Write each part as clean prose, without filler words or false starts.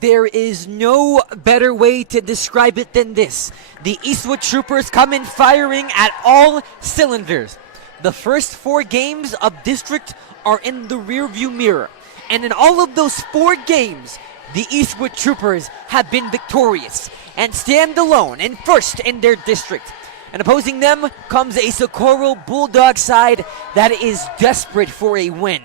There is no better way to describe it than this. The Eastwood Troopers come in firing at all cylinders. The first 4 games of district are in the rearview mirror. And in all of those 4 games, the Eastwood Troopers have been victorious and stand alone and first in their district. And opposing them comes a Socorro Bulldog side that is desperate for a win,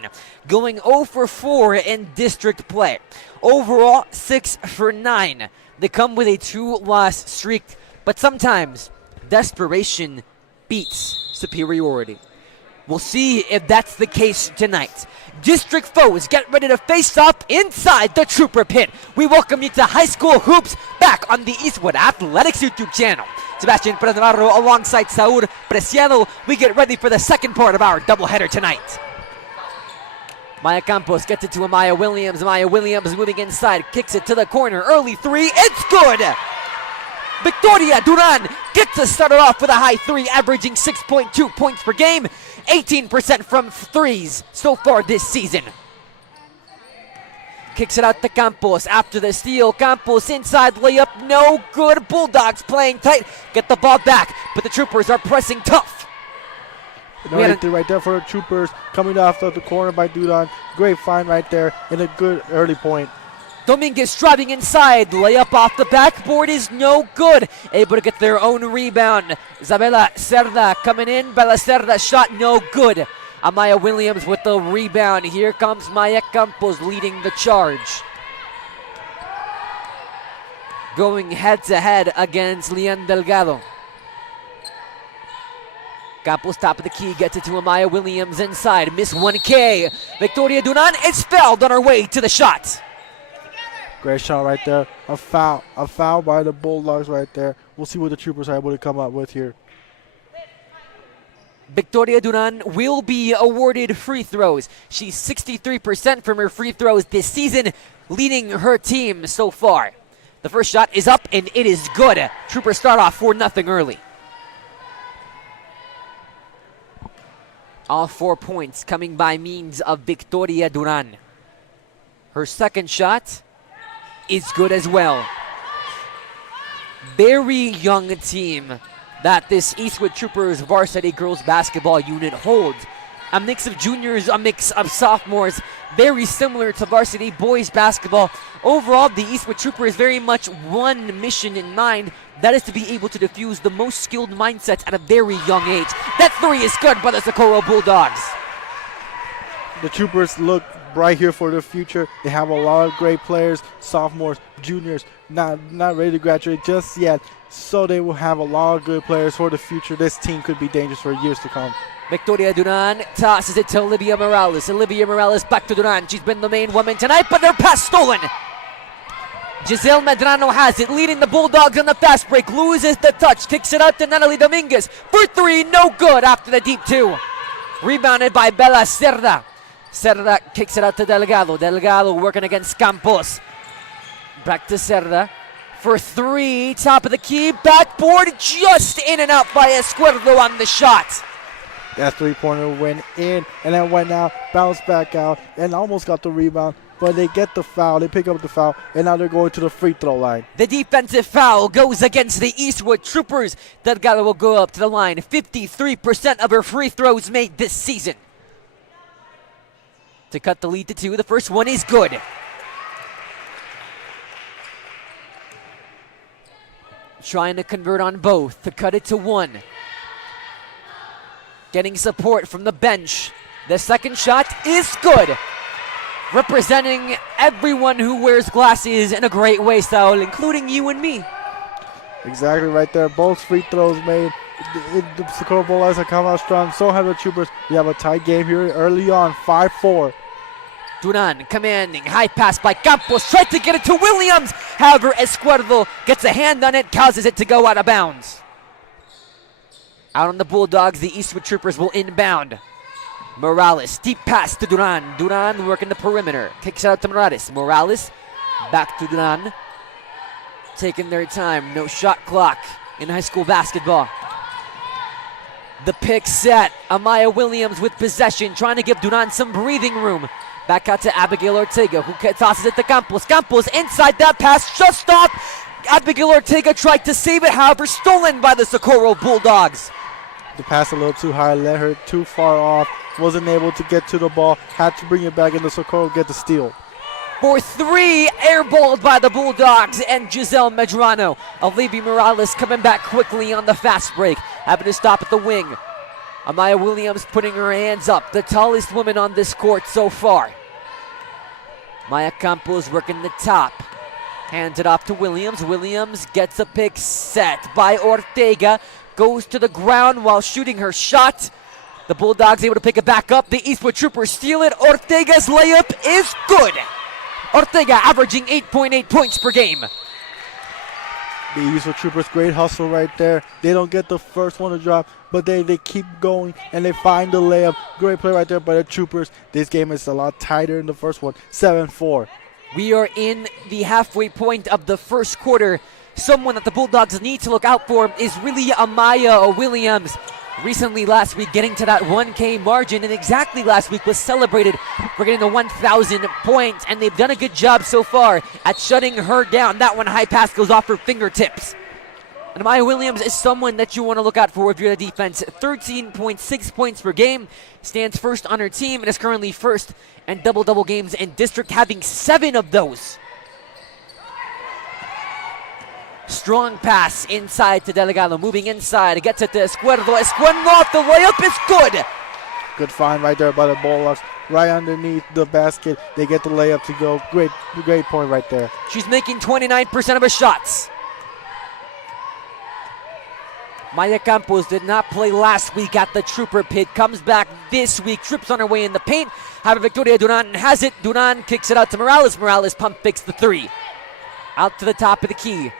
going 0 for 4 in district play. Overall, 6 for 9. They come with a 2-loss streak, but sometimes desperation beats superiority. We'll see if that's the case tonight. District foes get ready to face up inside the Trooper Pit. We welcome you to High School Hoops back on the Eastwood Athletics YouTube channel. Sebastian Perez Navarro alongside Saur Preciado. We get ready for the second part of our doubleheader tonight. Maya Campos gets it to Amaya Williams. Amaya Williams moving inside, kicks it to the corner. Early 3, it's good! Victoria Duran gets us started off with a high 3, averaging 6.2 points per game. 18% from threes so far this season. Kicks it out to Campos after the steal. Campos inside layup, no good. Bulldogs playing tight, get the ball back, but the Troopers are pressing tough. Right there for the Troopers, coming off the corner by Duran. Great find right there and a good early point. Dominguez driving inside, layup off the backboard is no good. Able to get their own rebound. Isabella Cerda coming in, Bella Cerda shot no good. Amaya Williams with the rebound. Here comes Maya Campos leading the charge. Going head to head against Lian Delgado. Campos top of the key, gets it to Amaya Williams inside, miss 1K. Victoria Duran is fouled on her way to the shot. Great shot right there. A foul by the Bulldogs right there. We'll see what the Troopers are able to come up with here. Victoria Duran will be awarded free throws. She's 63% from her free throws this season, leading her team so far. The first shot is up and it is good. Troopers start off 4-0 early. All 4 points coming by means of Victoria Duran. Her second shot is good as well. Very young team that this Eastwood Troopers varsity girls basketball unit holds. A mix of juniors, a mix of sophomores, very similar to varsity boys basketball. Overall, the Eastwood Troopers very much one mission in mind. That is to be able to diffuse the most skilled mindsets at a very young age. That 3 is good by the Socorro Bulldogs. The Troopers look bright here for the future. They have a lot of great players, sophomores, juniors, not ready to graduate just yet. So they will have a lot of good players for the future. This team could be dangerous for years to come. Victoria Duran tosses it to Olivia Morales. Olivia Morales back to Duran. She's been the main woman tonight, but their pass stolen. Giselle Medrano has it, leading the Bulldogs on the fast break. Loses the touch, kicks it out to Natalie Dominguez. For 3, no good after the deep 2. Rebounded by Bella Cerda. Cerda kicks it out to Delgado. Delgado working against Campos. Back to Cerda. For 3, top of the key, backboard, just in and out by Escuerdo on the shot. That 3-pointer went in and then went out, bounced back out, and almost got the rebound. But they get the foul, they pick up the foul, and now they're going to the free throw line. The defensive foul goes against the Eastwood Troopers. Delgado will go up to the line. 53% of her free throws made this season. To cut the lead to 2, the first one is good. Trying to convert on both to cut it to 1. Getting support from the bench. The second shot is good. Representing everyone who wears glasses in a great way, Saul, including you and me. Exactly right there. Both free throws made. The Socorro Bulldogs have come out strong. So have the Troopers. We have a tight game here early on, 5-4. Duran commanding, high pass by Campos, tried to get it to Williams. However, Escuerdo gets a hand on it, causes it to go out of bounds. Out on the Bulldogs, the Eastwood Troopers will inbound. Morales, deep pass to Duran. Duran working the perimeter, kicks it out to Morales. Morales, back to Duran. Taking their time, no shot clock in high school basketball. The pick set, Amaya Williams with possession, trying to give Duran some breathing room. Back out to Abigail Ortega, who tosses it to Campos. Campos inside that pass, just off. Abigail Ortega tried to save it, however, stolen by the Socorro Bulldogs. The pass a little too high, led her too far off. Wasn't able to get to the ball. Had to bring it back, and the Socorro get the steal. For three, airballed by the Bulldogs and Giselle Medrano. Olivia Morales coming back quickly on the fast break, having to stop at the wing. Amaya Williams putting her hands up, the tallest woman on this court so far. Maya Campos working the top. Hands it off to Williams. Williams gets a pick set by Ortega. Goes to the ground while shooting her shot. The Bulldogs able to pick it back up. The Eastwood Troopers steal it. Ortega's layup is good. Ortega averaging 8.8 points per game. The Eastwood Troopers, great hustle right there. They don't get the first one to drop, but they keep going and they find the layup. Great play right there by the Troopers. This game is a lot tighter in the first one, 7-4. We are in the halfway point of the first quarter. Someone that the Bulldogs need to look out for is really Amaya Williams. Recently last week getting to that 1K margin, and exactly last week was celebrated for getting the 1,000 points, and they've done a good job so far at shutting her down. That one high pass goes off her fingertips. And Amaya Williams is someone that you want to look out for if you're the defense. 13.6 points per game, stands first on her team, and is currently first in double-double games in district, having 7 of those. Strong pass inside to Delgado, moving inside, gets it to Escuerdo. Escuerdo off the layup is good. Good find right there by the Bulldogs, right underneath the basket. They get the layup to go. Great point right there. She's making 29% of her shots. Maya Campos did not play last week at the Trooper Pit. Comes back this week, trips on her way in the paint. However, Victoria Duran has it. Duran kicks it out to Morales. Morales pump fakes the three. Out to the top of the key.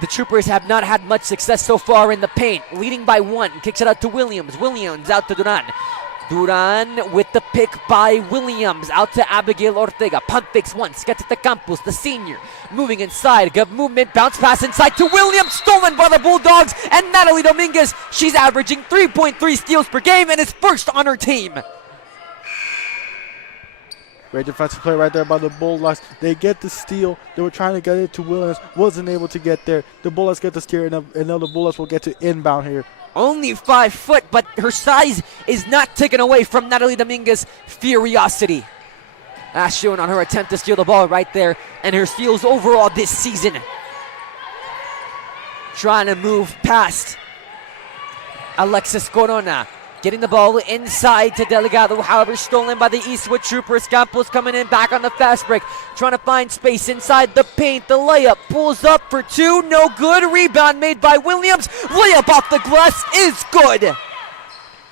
The Troopers have not had much success so far in the paint. Leading by 1, kicks it out to Williams. Williams out to Duran. Duran with the pick by Williams. Out to Abigail Ortega. Pump fakes once. Gets it to Campos, the senior. Moving inside. Good movement. Bounce pass inside to Williams. Stolen by the Bulldogs. And Natalie Dominguez. She's averaging 3.3 steals per game and is first on her team. Great defensive play right there by the Bulldogs. They get the steal. They were trying to get it to Williams. Wasn't able to get there. The Bulldogs get the steal, and now the Bulldogs will get to inbound here. Only 5 foot, but her size is not taken away from Natalie Dominguez's furiosity. As shown on her attempt to steal the ball right there, and her steals overall this season. Trying to move past Alexis Corona. Getting the ball inside to Delgado, however, stolen by the Eastwood Troopers. Campos coming in back on the fast break. Trying to find space inside the paint. The layup pulls up for 2. No good. Rebound made by Williams. Layup off the glass is good.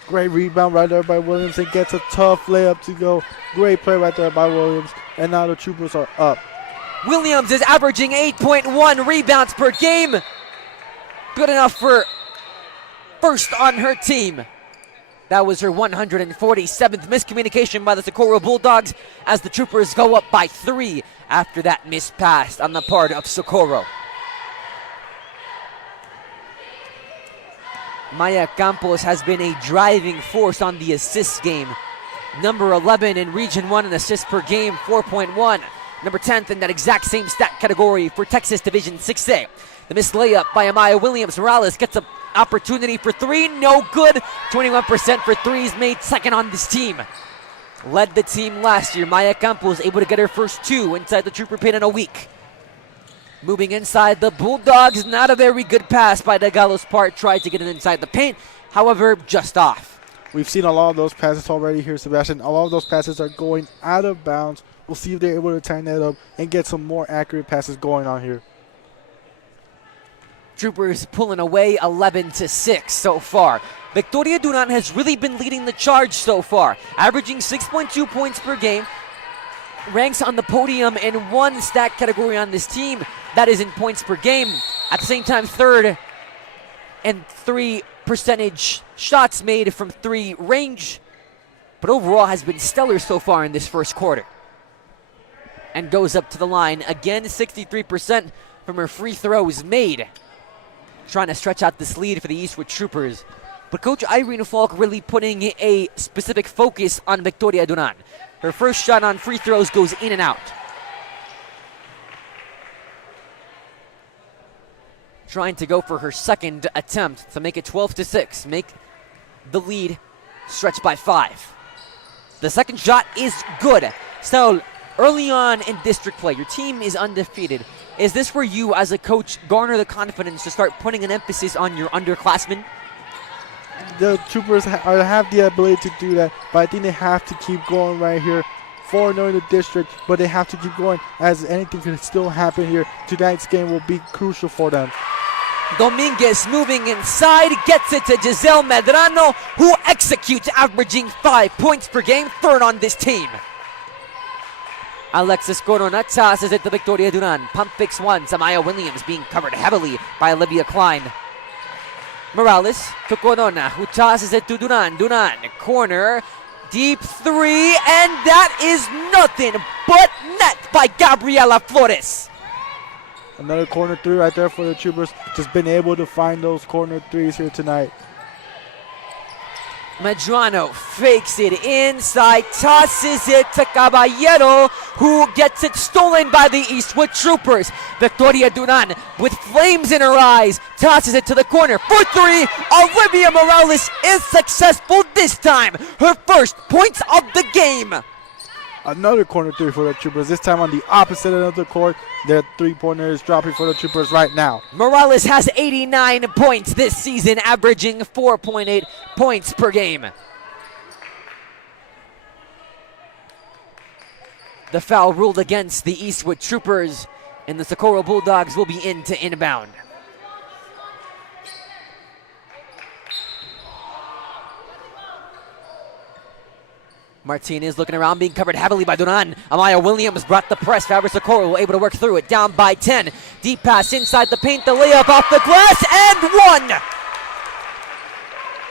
Great rebound right there by Williams, and gets a tough layup to go. Great play right there by Williams, and now the Troopers are up. Williams is averaging 8.1 rebounds per game. Good enough for first on her team. That was her 147th miscommunication by the Socorro Bulldogs as the Troopers go up by 3 after that missed pass on the part of Socorro. Maya Campos has been a driving force on the assist game. Number 11 in Region 1 in assists per game, 4.1. Number 10th in that exact same stat category for Texas Division 6A. The missed layup by Amaya Williams. Morales gets an opportunity for 3, no good. 21% for threes made, second on this team. Led the team last year. Maya Campos able to get her first 2 inside the Trooper Pit in a week. Moving inside the Bulldogs, not a very good pass by Delgado's part. Tried to get it inside the paint, however, just off. We've seen a lot of those passes already here, Sebastian. A lot of those passes are going out of bounds. We'll see if they're able to tighten that up and get some more accurate passes going on here. Troopers pulling away 11-6 so far. Victoria Duran has really been leading the charge so far, averaging 6.2 points per game. Ranks on the podium in 1 stat category on this team, that is in points per game. At the same time, third and 3 percentage shots made from 3 range, but overall has been stellar so far in this first quarter. And goes up to the line again, 63% from her free throws made. Trying to stretch out this lead for the Eastwood Troopers. But Coach Irene Falk really putting a specific focus on Victoria Duran. Her first shot on free throws goes in and out. Trying to go for her second attempt to make it 12-6. Make the lead stretch by 5. The second shot is good. So early on in district play, your team is undefeated. Is this where you, as a coach, garner the confidence to start putting an emphasis on your underclassmen? The Troopers have the ability to do that, but I think they have to keep going right here. 4-0 in the district, but they have to keep going as anything can still happen here. Tonight's game will be crucial for them. Dominguez moving inside, gets it to Giselle Medrano, who executes, averaging 5 points per game, third on this team. Alexis Corona tosses it to Victoria Duran. Pump fakes one. Samaya Williams being covered heavily by Olivia Klein. Morales to Corona, who tosses it to Duran. Duran, corner, deep three, and that is nothing but net by Gabriela Flores. Another corner three right there for the Troopers. Just been able to find those corner threes here tonight. Medrano fakes it inside, tosses it to Caballero, who gets it stolen by the Eastwood Troopers. Victoria Duran, with flames in her eyes, tosses it to the corner for three. Olivia Morales is successful this time. Her first points of the game. Another corner three for the Troopers, this time on the opposite end of the court. Their three-pointer is dropping for the Troopers right now. Morales has 89 points this season, averaging 4.8 points per game. The foul ruled against the Eastwood Troopers, and the Socorro Bulldogs will be in to inbound. Martinez looking around, being covered heavily by Duran. Amaya Williams brought the press. Fabric Socorro able to work through it. Down by 10. Deep pass inside the paint. The layup off the glass and one.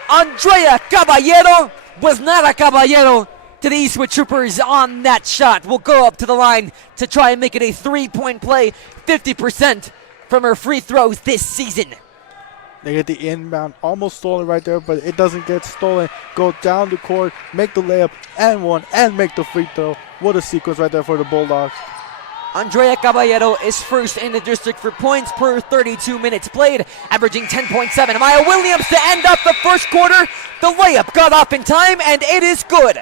Andrea Caballero was not a Caballero to the Eastwood Troopers on that shot. Will go up to the line to try and make it a 3-point play. 50% from her free throws this season. They get the inbound, almost stolen right there, but it doesn't get stolen. Go down the court, make the layup, and one, and make the free throw. What a sequence right there for the Bulldogs. Andrea Caballero is first in the district for points per 32 minutes played, averaging 10.7. Amaya Williams to end up the first quarter. The layup got off in time, and it is good.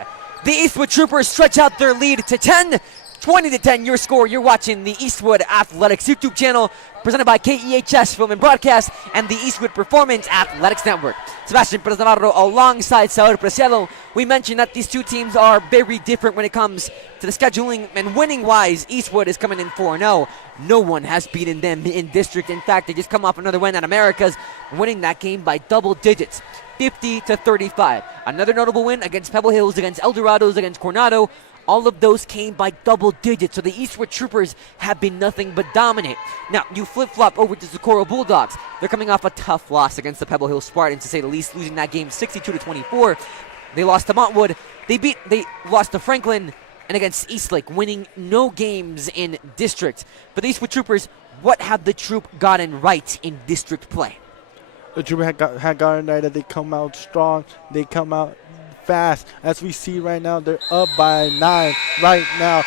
The Eastwood Troopers stretch out their lead to 10. 20-10 your score. You're watching the Eastwood Athletics YouTube channel, presented by KEHS Film and Broadcast and the Eastwood Performance Athletics Network. Sebastian Perez Navarro alongside Saúl Preciado. We mentioned that these two teams are very different when it comes to the scheduling and winning-wise. Eastwood is coming in 4-0. No one has beaten them in district. In fact, they just come off another win at Americas, winning that game by double digits, 50-35. Another notable win against Pebble Hills, against El Dorados, against Coronado. All of those came by double digits, so the Eastwood Troopers have been nothing but dominant. Now, you flip-flop over to Socorro Bulldogs. They're coming off a tough loss against the Pebble Hill Spartans, to say the least, losing that game 62-24. They lost to Montwood. They lost to Franklin, and against Eastlake, winning no games in district. For the Eastwood Troopers, what have the troop gotten right in district play? The troop had gotten right that they come out strong. They come out fast. As we see right now, they're up by 9 right now.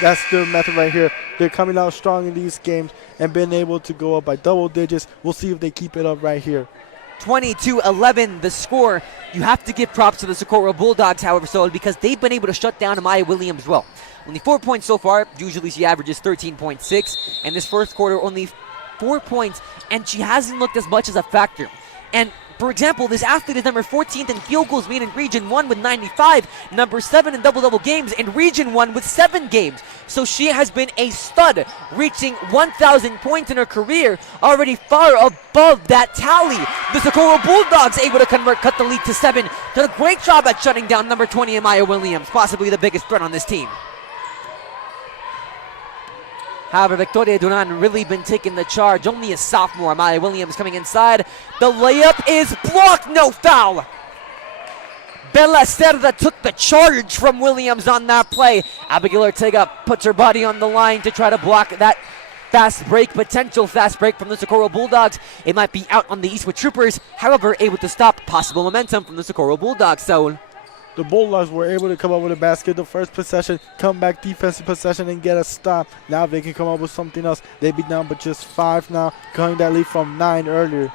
That's their method right here. They're coming out strong in these games and being able to go up by double digits. We'll see if they keep it up right here. 22-11 the score. You have to give props to the Socorro Bulldogs, however, so because they've been able to shut down Amaya Williams well. Only 4 points so far. Usually she averages 13.6, and this first quarter only 4 points, and she hasn't looked as much as a factor. And for example, this athlete is number 14th in field goals made in Region 1 with 95, number 7 in double-double games in Region 1 with 7 games. So she has been a stud, reaching 1,000 points in her career, already far above that tally. The Socorro Bulldogs able to cut the lead to 7. Did a great job at shutting down number 20 Amaya Williams, possibly the biggest threat on this team. However, Victoria Duran really been taking the charge. Only a sophomore. Amaya Williams coming inside. The layup is blocked. No foul. Bella Cerda took the charge from Williams on that play. Abigail Ortega puts her body on the line to try to block that fast break, potential fast break from the Socorro Bulldogs. It might be out on the Eastwood Troopers. However, able to stop possible momentum from the Socorro Bulldogs. So The Bulldogs were able to come up with a basket the first possession, come back defensive possession and get a stop. Now they can come up with something else. They be down but just 5 now, cutting that lead from 9 earlier.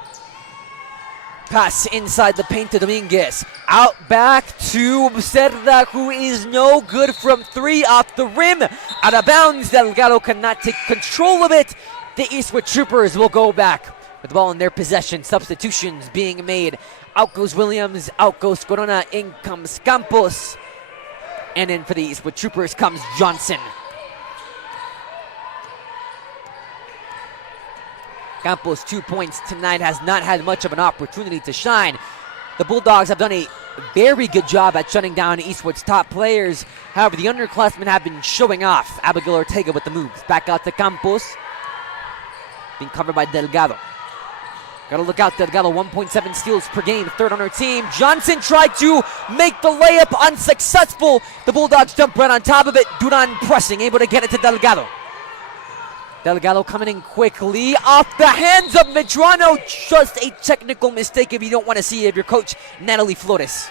Pass inside the paint to Dominguez. Out back to Cerda, who is no good from 3 off the rim. Out of bounds, Delgado cannot take control of it. The Eastwood Troopers will go back with the ball in their possession. Substitutions being made. Out goes Williams, out goes Corona, in comes Campos. And in for the Eastwood Troopers comes Johnson. Campos, 2 points tonight, has not had much of an opportunity to shine. The Bulldogs have done a very good job at shutting down Eastwood's top players. However, the underclassmen have been showing off. Abigail Ortega with the moves. Back out to Campos. Being covered by Delgado. Gotta look out, Delgado, 1.7 steals per game, 3rd on her team. Johnson tried to make the layup, unsuccessful. The Bulldogs jump right on top of it. Duran pressing, able to get it to Delgado. Delgado coming in quickly, off the hands of Medrano. Just a technical mistake if you don't want to see it of your coach, Natalie Flores.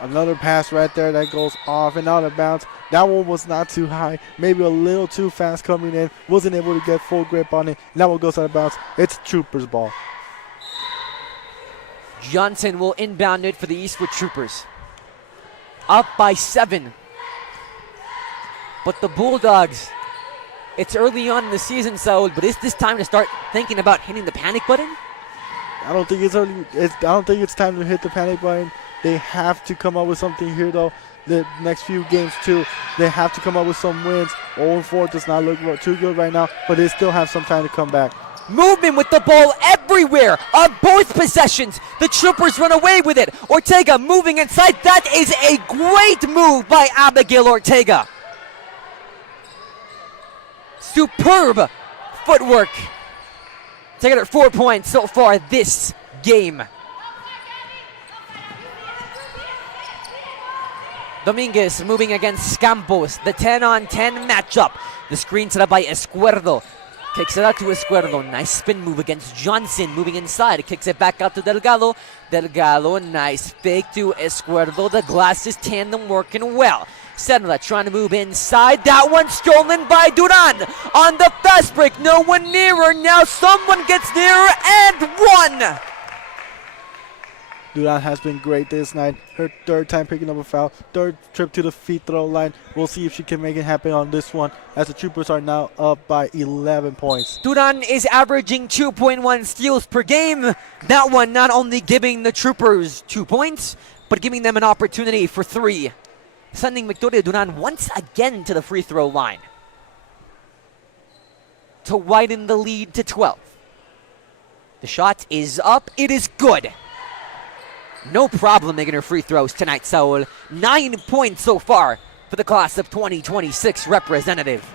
Another pass right there that goes off and out of bounds. That one was not too high, maybe a little too fast coming in. Wasn't able to get full grip on it. That one goes out of bounds. It's Troopers ball. Johnson will inbound it for the Eastwood Troopers. Up by 7. But the Bulldogs, it's early on in the season, Saul, but is this time to start thinking about hitting the panic button? I don't think it's early. I don't think it's time to hit the panic button. They have to come up with something here, though. The next few games, too, they have to come up with some wins. 0-4 does not look too good right now, but they still have some time to come back. Movement with the ball everywhere on both possessions. The Troopers run away with it. Ortega moving inside. That is a great move by Abigail Ortega. Superb footwork. Taking her 4 points so far this game. Dominguez moving against Campos. The 10-on-10 matchup. The screen set up by Escuerdo. Kicks it out to Escuerdo. Nice spin move against Johnson. Moving inside. Kicks it back out to Delgado. Delgado, nice fake to Escuerdo. The glasses tandem working well. Senra trying to move inside. That one stolen by Duran. On the fast break. No one nearer. Now someone gets nearer and one. Duran has been great this night. Her 3rd time picking up a foul. 3rd trip to the free throw line. We'll see if she can make it happen on this one, as the Troopers are now up by 11 points. Duran is averaging 2.1 steals per game. That one not only giving the Troopers 2 points, but giving them an opportunity for 3. Sending Victoria Duran once again to the free throw line to widen the lead to 12. The shot is up. It is good. No problem making her free throws tonight, Saul. 9 points so far for the class of 2026 representative.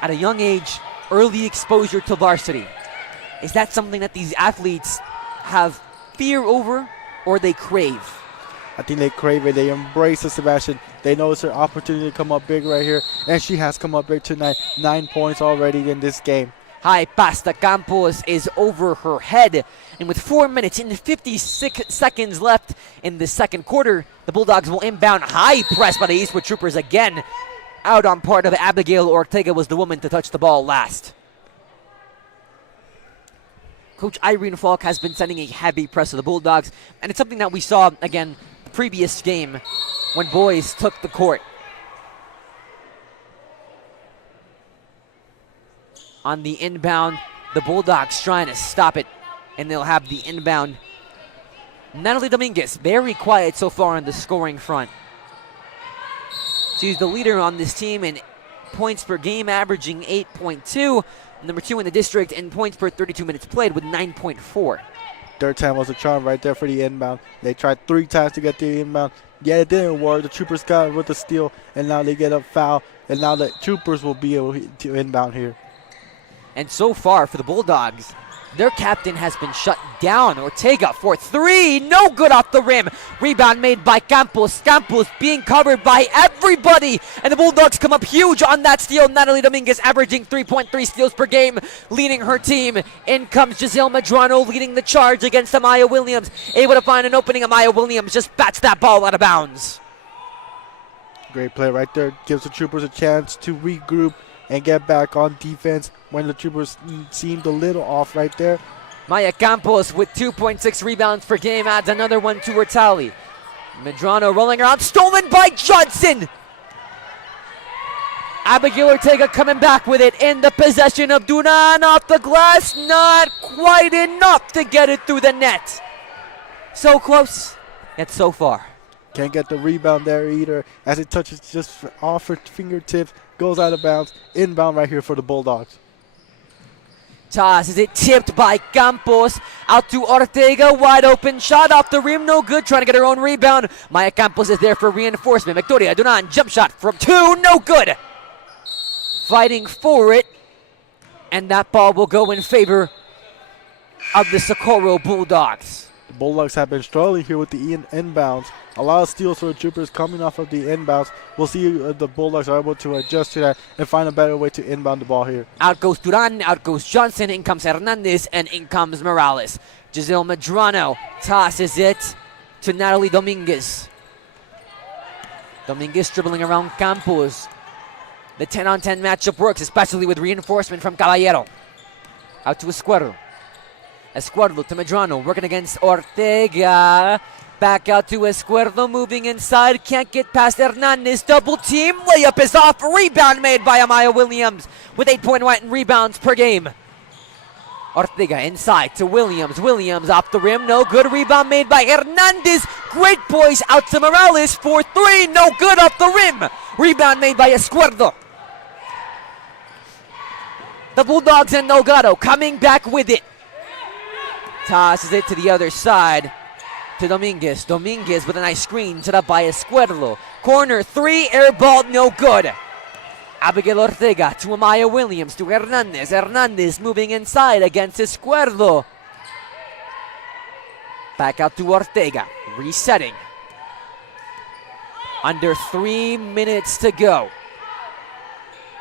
At a young age, early exposure to varsity. Is that something that these athletes have fear over or they crave? I think they crave it. They embrace it, Sebastian. They know it's their opportunity to come up big right here, and she has come up big tonight. 9 points already in this game. High pass to Campos is over her head. And with 4 minutes and 56 seconds left in the second quarter, the Bulldogs will inbound. High press by the Eastwood Troopers again. Out on part of Abigail Ortega was the woman to touch the ball last. Coach Irene Falk has been sending a heavy press to the Bulldogs, and it's something that we saw, again, the previous game when boys took the court. On the inbound, the Bulldogs trying to stop it, and they'll have the inbound. Natalie Dominguez, very quiet so far on the scoring front. She's the leader on this team in points per game, averaging 8.2. Number 2 in the district in points per 32 minutes played with 9.4. 3rd time was a charm right there for the inbound. They tried 3 times to get the inbound. Yeah, it didn't work. The Troopers got it with the steal, and now they get a foul, and now the Troopers will be able to inbound here. And so far for the Bulldogs, Their captain has been shut down. Ortega for three. No good off the rim. Rebound made by Campos. Campos being covered by everybody. And the Bulldogs come up huge on that steal. Natalie Dominguez averaging 3.3 steals per game, leading her team. In comes Giselle Medrano leading the charge against Amaya Williams. Able to find an opening. Amaya Williams just bats that ball out of bounds. Great play right there. Gives the Troopers a chance to regroup and get back on defense when the Troopers seemed a little off right there. Maya Campos with 2.6 rebounds per game adds another one to her tally. Medrano rolling around, stolen by Judson. Abigail Ortega coming back with it in the possession of Duran off the glass. Not quite enough to get it through the net. So close, yet so far. Can't get the rebound there either as it touches just off her fingertips. Goes out of bounds. Inbound right here for the Bulldogs. Toss, is it tipped by Campos out to Ortega, wide open shot off the rim, no good, trying to get her own rebound. Maya Campos is there for reinforcement. Victoria Duran, jump shot from two, no good. Fighting for it, and that ball will go in favor of the Socorro Bulldogs. The Bulldogs have been struggling here with the inbounds. A lot of steals for the Troopers coming off of the inbounds. We'll see if the Bulldogs are able to adjust to that and find a better way to inbound the ball here. Out goes Duran, out goes Johnson, in comes Hernandez, and in comes Morales. Giselle Medrano tosses it to Natalie Dominguez. Dominguez dribbling around Campos. The 10-on-10 matchup works, especially with reinforcement from Caballero. Out to Escuero. Escuero to Medrano, working against Ortega. Back out to Escuero, moving inside, can't get past Hernandez. Double team, layup is off. Rebound made by Amaya Williams with 8.1 rebounds per game. Ortega inside to Williams. Williams off the rim, no good. Rebound made by Hernandez. Great poise out to Morales for three, no good off the rim. Rebound made by Escuero. The Bulldogs and Nogado coming back with it. Tosses it to the other side to Dominguez. Dominguez with a nice screen set up by Escuero. Corner three, air ball, no good. Abigail Ortega to Amaya Williams to Hernandez. Hernandez moving inside against Escuero. Back out to Ortega, resetting. Under 3 minutes to go.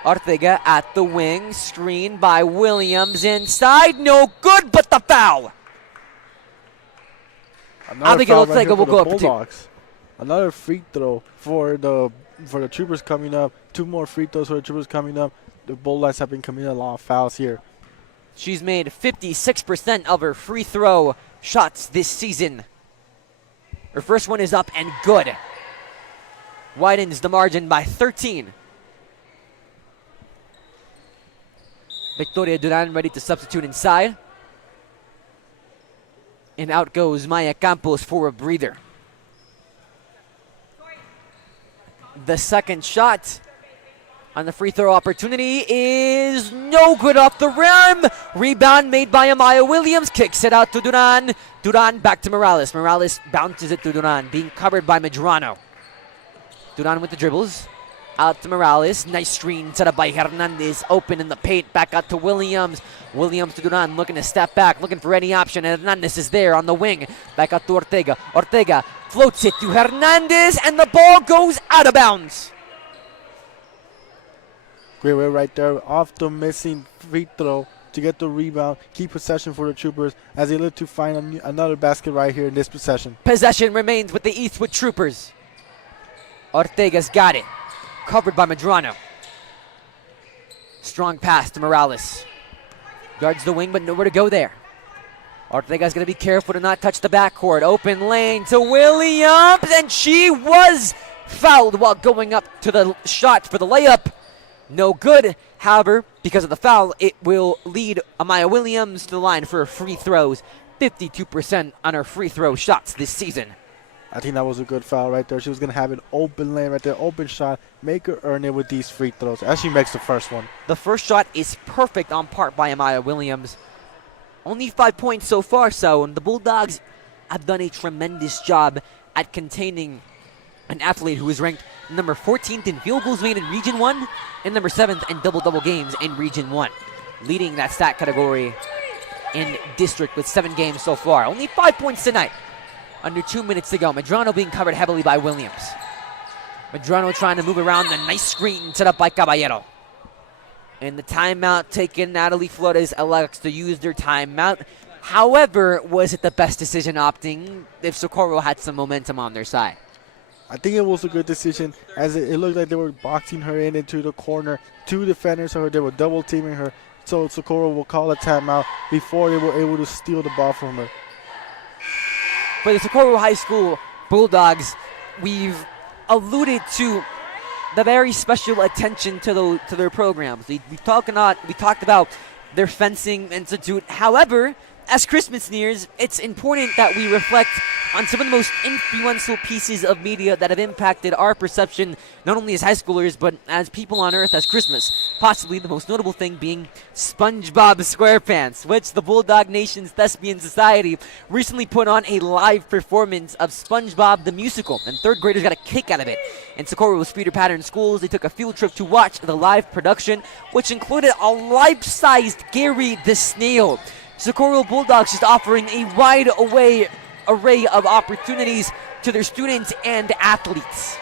Ortega at the wing, screened by Williams inside, no good, but the foul. Abigail Ortega will go up for two. Another free throw for the Troopers coming up. Two more free throws for the Troopers coming up. The Bulldogs have been committing a lot of fouls here. She's made 56% of her free throw shots this season. Her first one is up and good. Widens the margin by 13. Victoria Duran ready to substitute inside. And out goes Maya Campos for a breather. The second shot on the free throw opportunity is no good off the rim. Rebound made by Amaya Williams. Kicks it out to Duran. Duran back to Morales. Morales bounces it to Duran, being covered by Medrano. Duran with the dribbles. Out to Morales. Nice screen set up by Hernandez. Open in the paint. Back out to Williams. Williams to Duran, looking to step back, looking for any option. Hernandez is there on the wing. Back out to Ortega. Ortega floats it to Hernandez, and the ball goes out of bounds. Great way right there. Off the missing free throw to get the rebound. Keep possession for the Troopers as they look to find another basket right here in this possession. Possession remains with the Eastwood Troopers. Ortega's got it. Covered by Medrano. Strong pass to Morales. Guards the wing, but nowhere to go there. Ortega's going to be careful to not touch the backcourt. Open lane to Williams, and she was fouled while going up to the shot for the layup. No good. However, because of the foul, it will lead Amaya Williams to the line for free throws. 52% on her free throw shots this season. I think that was a good foul right there. She was going to have an open lane right there, open shot, make her earn it with these free throws as she makes the first one. The first shot is perfect on part by Amaya Williams. Only 5 points so far, so the Bulldogs have done a tremendous job at containing an athlete who is ranked number 14th in field goals made in Region 1 and number 7th in double-double games in Region 1. Leading that stat category in district with 7 games so far. Only 5 points tonight. Under 2 minutes to go. Medrano being covered heavily by Williams. Medrano trying to move around. The nice screen set up by Caballero. And the timeout taken. Natalie Flores elects to use their timeout. However, was it the best decision opting if Socorro had some momentum on their side? I think it was a good decision, as it looked like they were boxing her into the corner. 2 defenders of her, they were double teaming her. So Socorro will call a timeout before they were able to steal the ball from her. For the Socorro High School Bulldogs, we've alluded to the very special attention to their programs. We talked about their fencing institute. However, as Christmas nears, it's important that we reflect on some of the most influential pieces of media that have impacted our perception, not only as high schoolers, but as people on Earth as Christmas. Possibly the most notable thing being SpongeBob SquarePants, which the Bulldog Nation's Thespian Society recently put on a live performance of SpongeBob the Musical, and 3rd graders got a kick out of it. In Socorro's feeder pattern schools, they took a field trip to watch the live production, which included a life-sized Gary the Snail. Socorro Bulldogs is offering a wide array of opportunities to their students and athletes.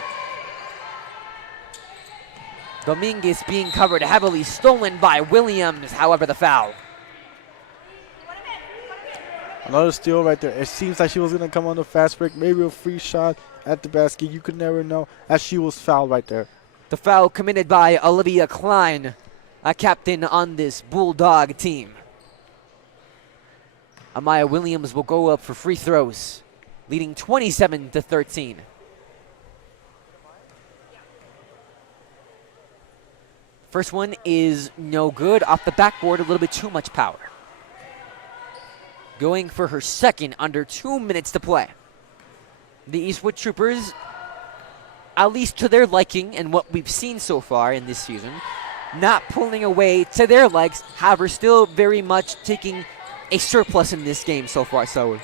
Dominguez being covered heavily, stolen by Williams, however the foul. Another steal right there. It seems like she was going to come on the fast break, maybe a free shot at the basket. You could never know, as she was fouled right there. The foul committed by Olivia Klein, a captain on this Bulldog team. Amaya Williams will go up for free throws, leading 27-13. First one is no good. Off the backboard, a little bit too much power. Going for her second under 2 minutes to play. The Eastwood Troopers, at least to their liking and what we've seen so far in this season, not pulling away to their legs, however, still very much taking a surplus in this game so far, so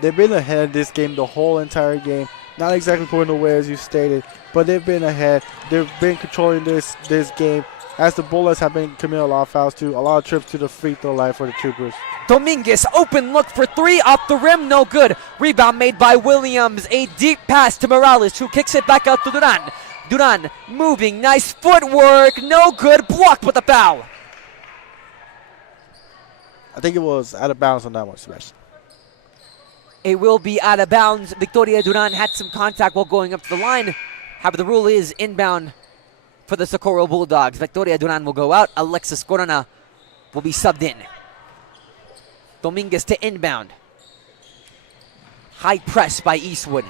they've been ahead of this game the whole entire game. Not exactly pulling away as you stated, but they've been ahead. They've been controlling this game, as the Bullets have been committing a lot of fouls too. A lot of trips to the free throw line for the Troopers. Dominguez, open look for 3, off the rim, no good. Rebound made by Williams. A deep pass to Morales, who kicks it back out to Duran. Duran moving, nice footwork, no good. Blocked with the foul. I think it was out of bounds on that one, Sebastian. It will be out of bounds. Victoria Duran had some contact while going up to the line. However, the rule is inbound for the Socorro Bulldogs. Victoria Duran will go out. Alexis Corona will be subbed in. Dominguez to inbound. High press by Eastwood.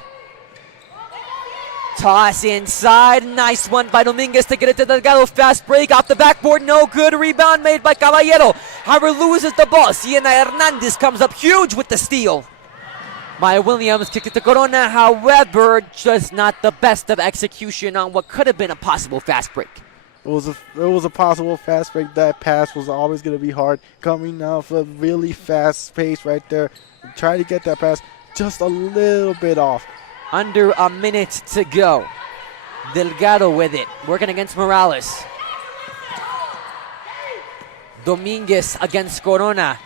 Toss inside. Nice one by Dominguez to get it to Delgado. Fast break off the backboard. No good. Rebound made by Caballero. However, loses the ball. Siena Hernandez comes up huge with the steal. Maya Williams kicked it to Corona. However, just not the best of execution on what could have been a possible fast break. It was a possible fast break. That pass was always going to be hard. Coming off a really fast pace right there. Try to get that pass just a little bit off. Under a minute to go. Delgado with it, working against Morales. Dominguez against Corona.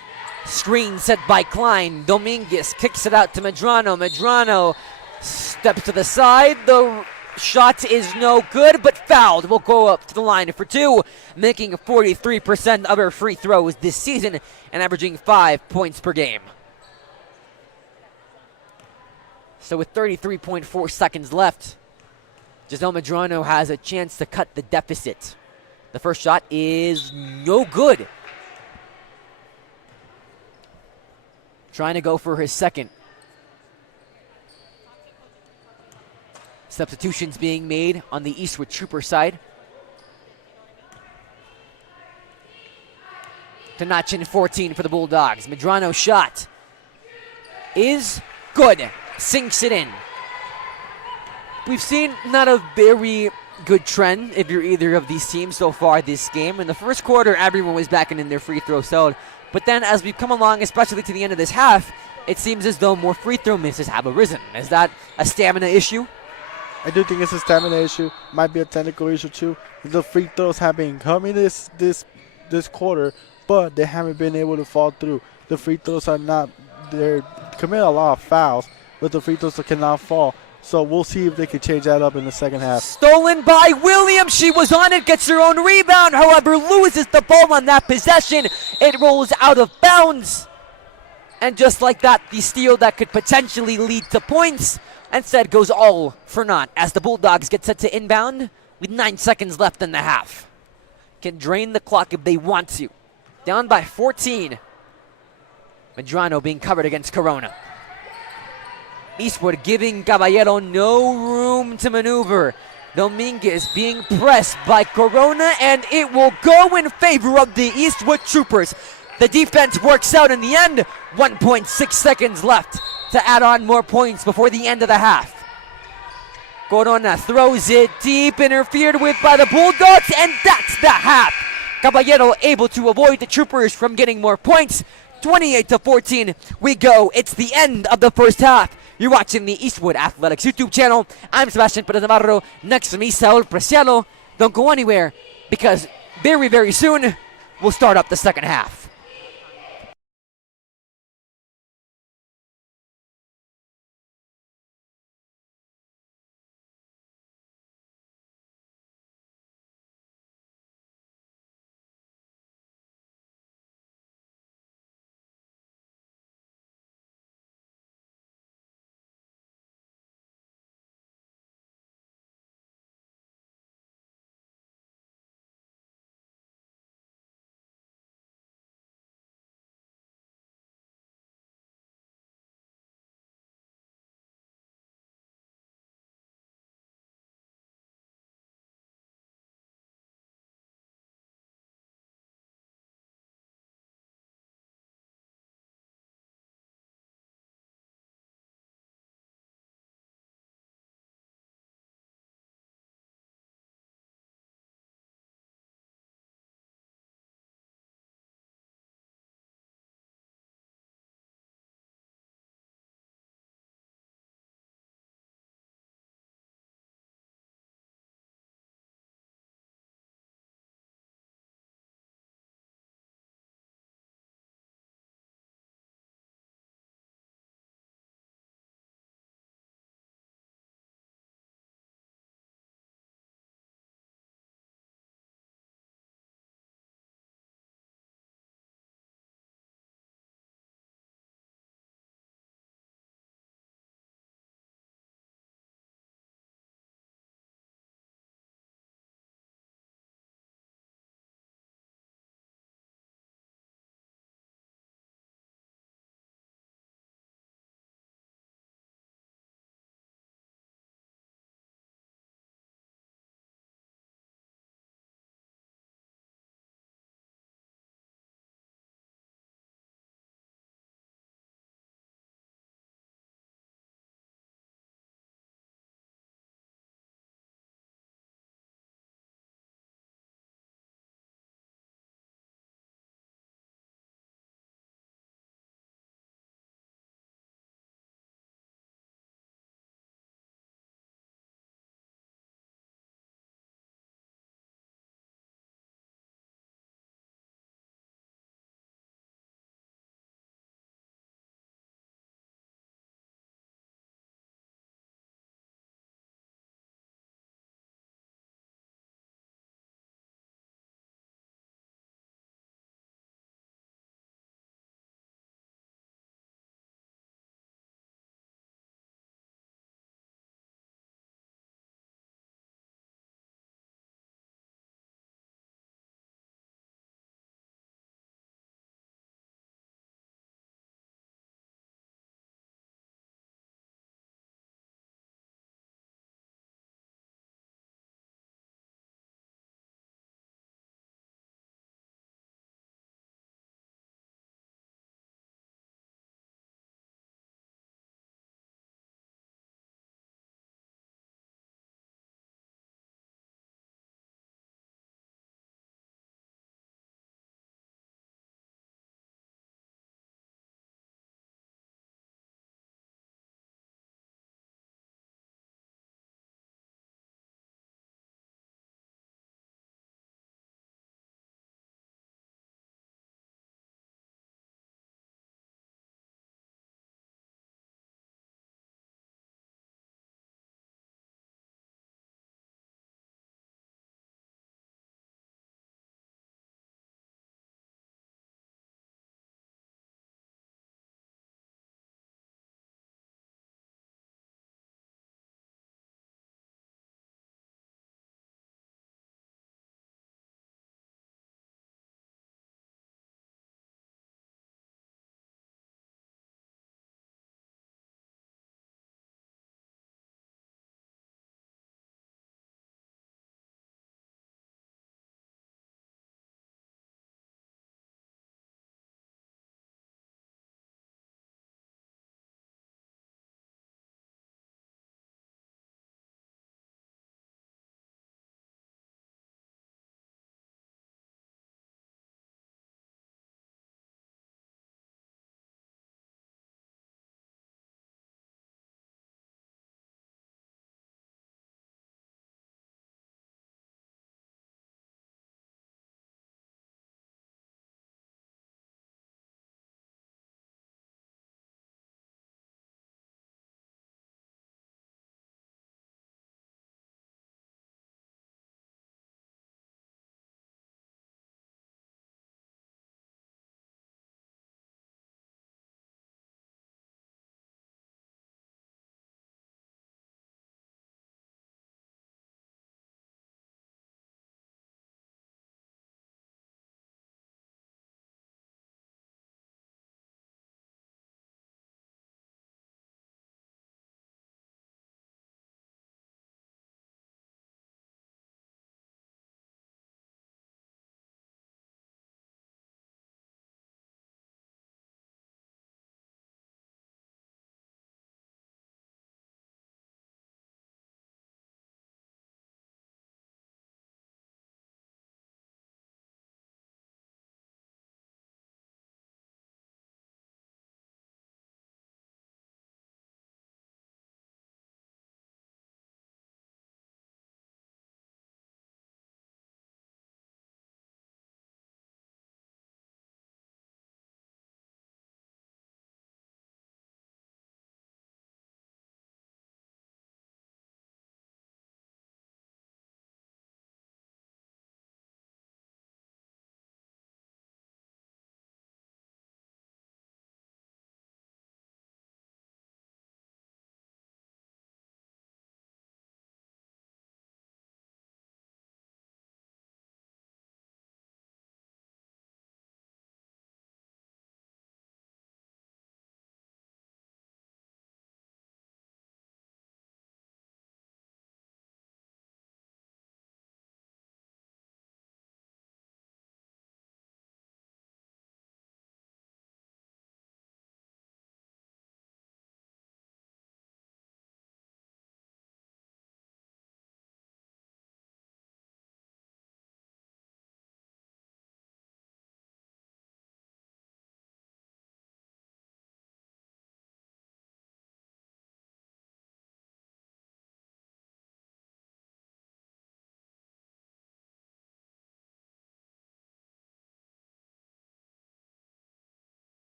Screen set by Klein. Dominguez kicks it out to Medrano. Medrano steps to the side. The shot is no good, but fouled. Will go up to the line for 2, making 43% of her free throws this season and averaging 5 points per game. So with 33.4 seconds left, Giselle Medrano has a chance to cut the deficit. The first shot is no good. Trying to go for his second. Substitutions being made on the Eastwood Trooper side. Tanachin 14 for the Bulldogs. Medrano shot is good. Sinks it in. We've seen not a very good trend if you're either of these teams so far this game. In the first quarter, everyone was backing in their free throw zone. But then as we've come along, especially to the end of this half, it seems as though more free throw misses have arisen. Is that a stamina issue? I do think it's a stamina issue. Might be a technical issue too. The free throws have been coming this quarter, but they haven't been able to fall through. The free throws are not, they're committing a lot of fouls, but the free throws cannot fall. So we'll see if they can change that up in the second half. Stolen by Williams. She was on it, gets her own rebound, however, loses the ball on that possession. It rolls out of bounds. And just like that, the steal that could potentially lead to points instead goes all for naught as the Bulldogs get set to inbound with 9 seconds left in the half. Can drain the clock if they want to. Down by 14. Medrano being covered against Corona. Eastwood giving Caballero no room to maneuver. Dominguez being pressed by Corona, and it will go in favor of the Eastwood Troopers. The defense works out in the end. 1.6 seconds left to add on more points before the end of the half. Corona throws it deep, interfered with by the Bulldogs, and that's the half. Caballero able to avoid the Troopers from getting more points. 28-14, we go. It's the end of the first half. You're watching the Eastwood Athletics YouTube channel. I'm Sebastian Perez Navarro. Next to me, Saul Preciado. Don't go anywhere because very, very soon we'll start up the second half.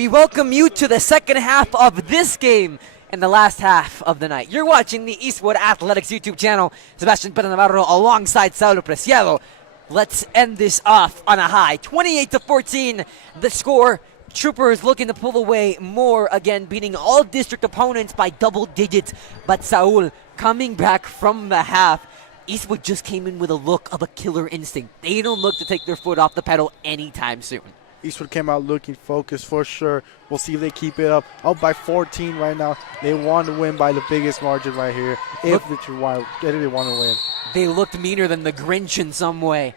we welcome you to the second half of this game and the last half of the night. You're watching the Eastwood Athletics YouTube channel. Sebastian Pérez Navarro alongside Saulo Preciado. Let's end this off on a high. 28-14, the score. Troopers looking to pull away more again, beating all district opponents by double digits. But Saul coming back from the half. Eastwood just came in with a look of a killer instinct. They don't look to take their foot off the pedal anytime soon. Eastwood came out looking focused for sure. We'll see if they keep it up. Up by 14 right now. They want to win by the biggest margin right here. If they want to win. They looked meaner than the Grinch in some way.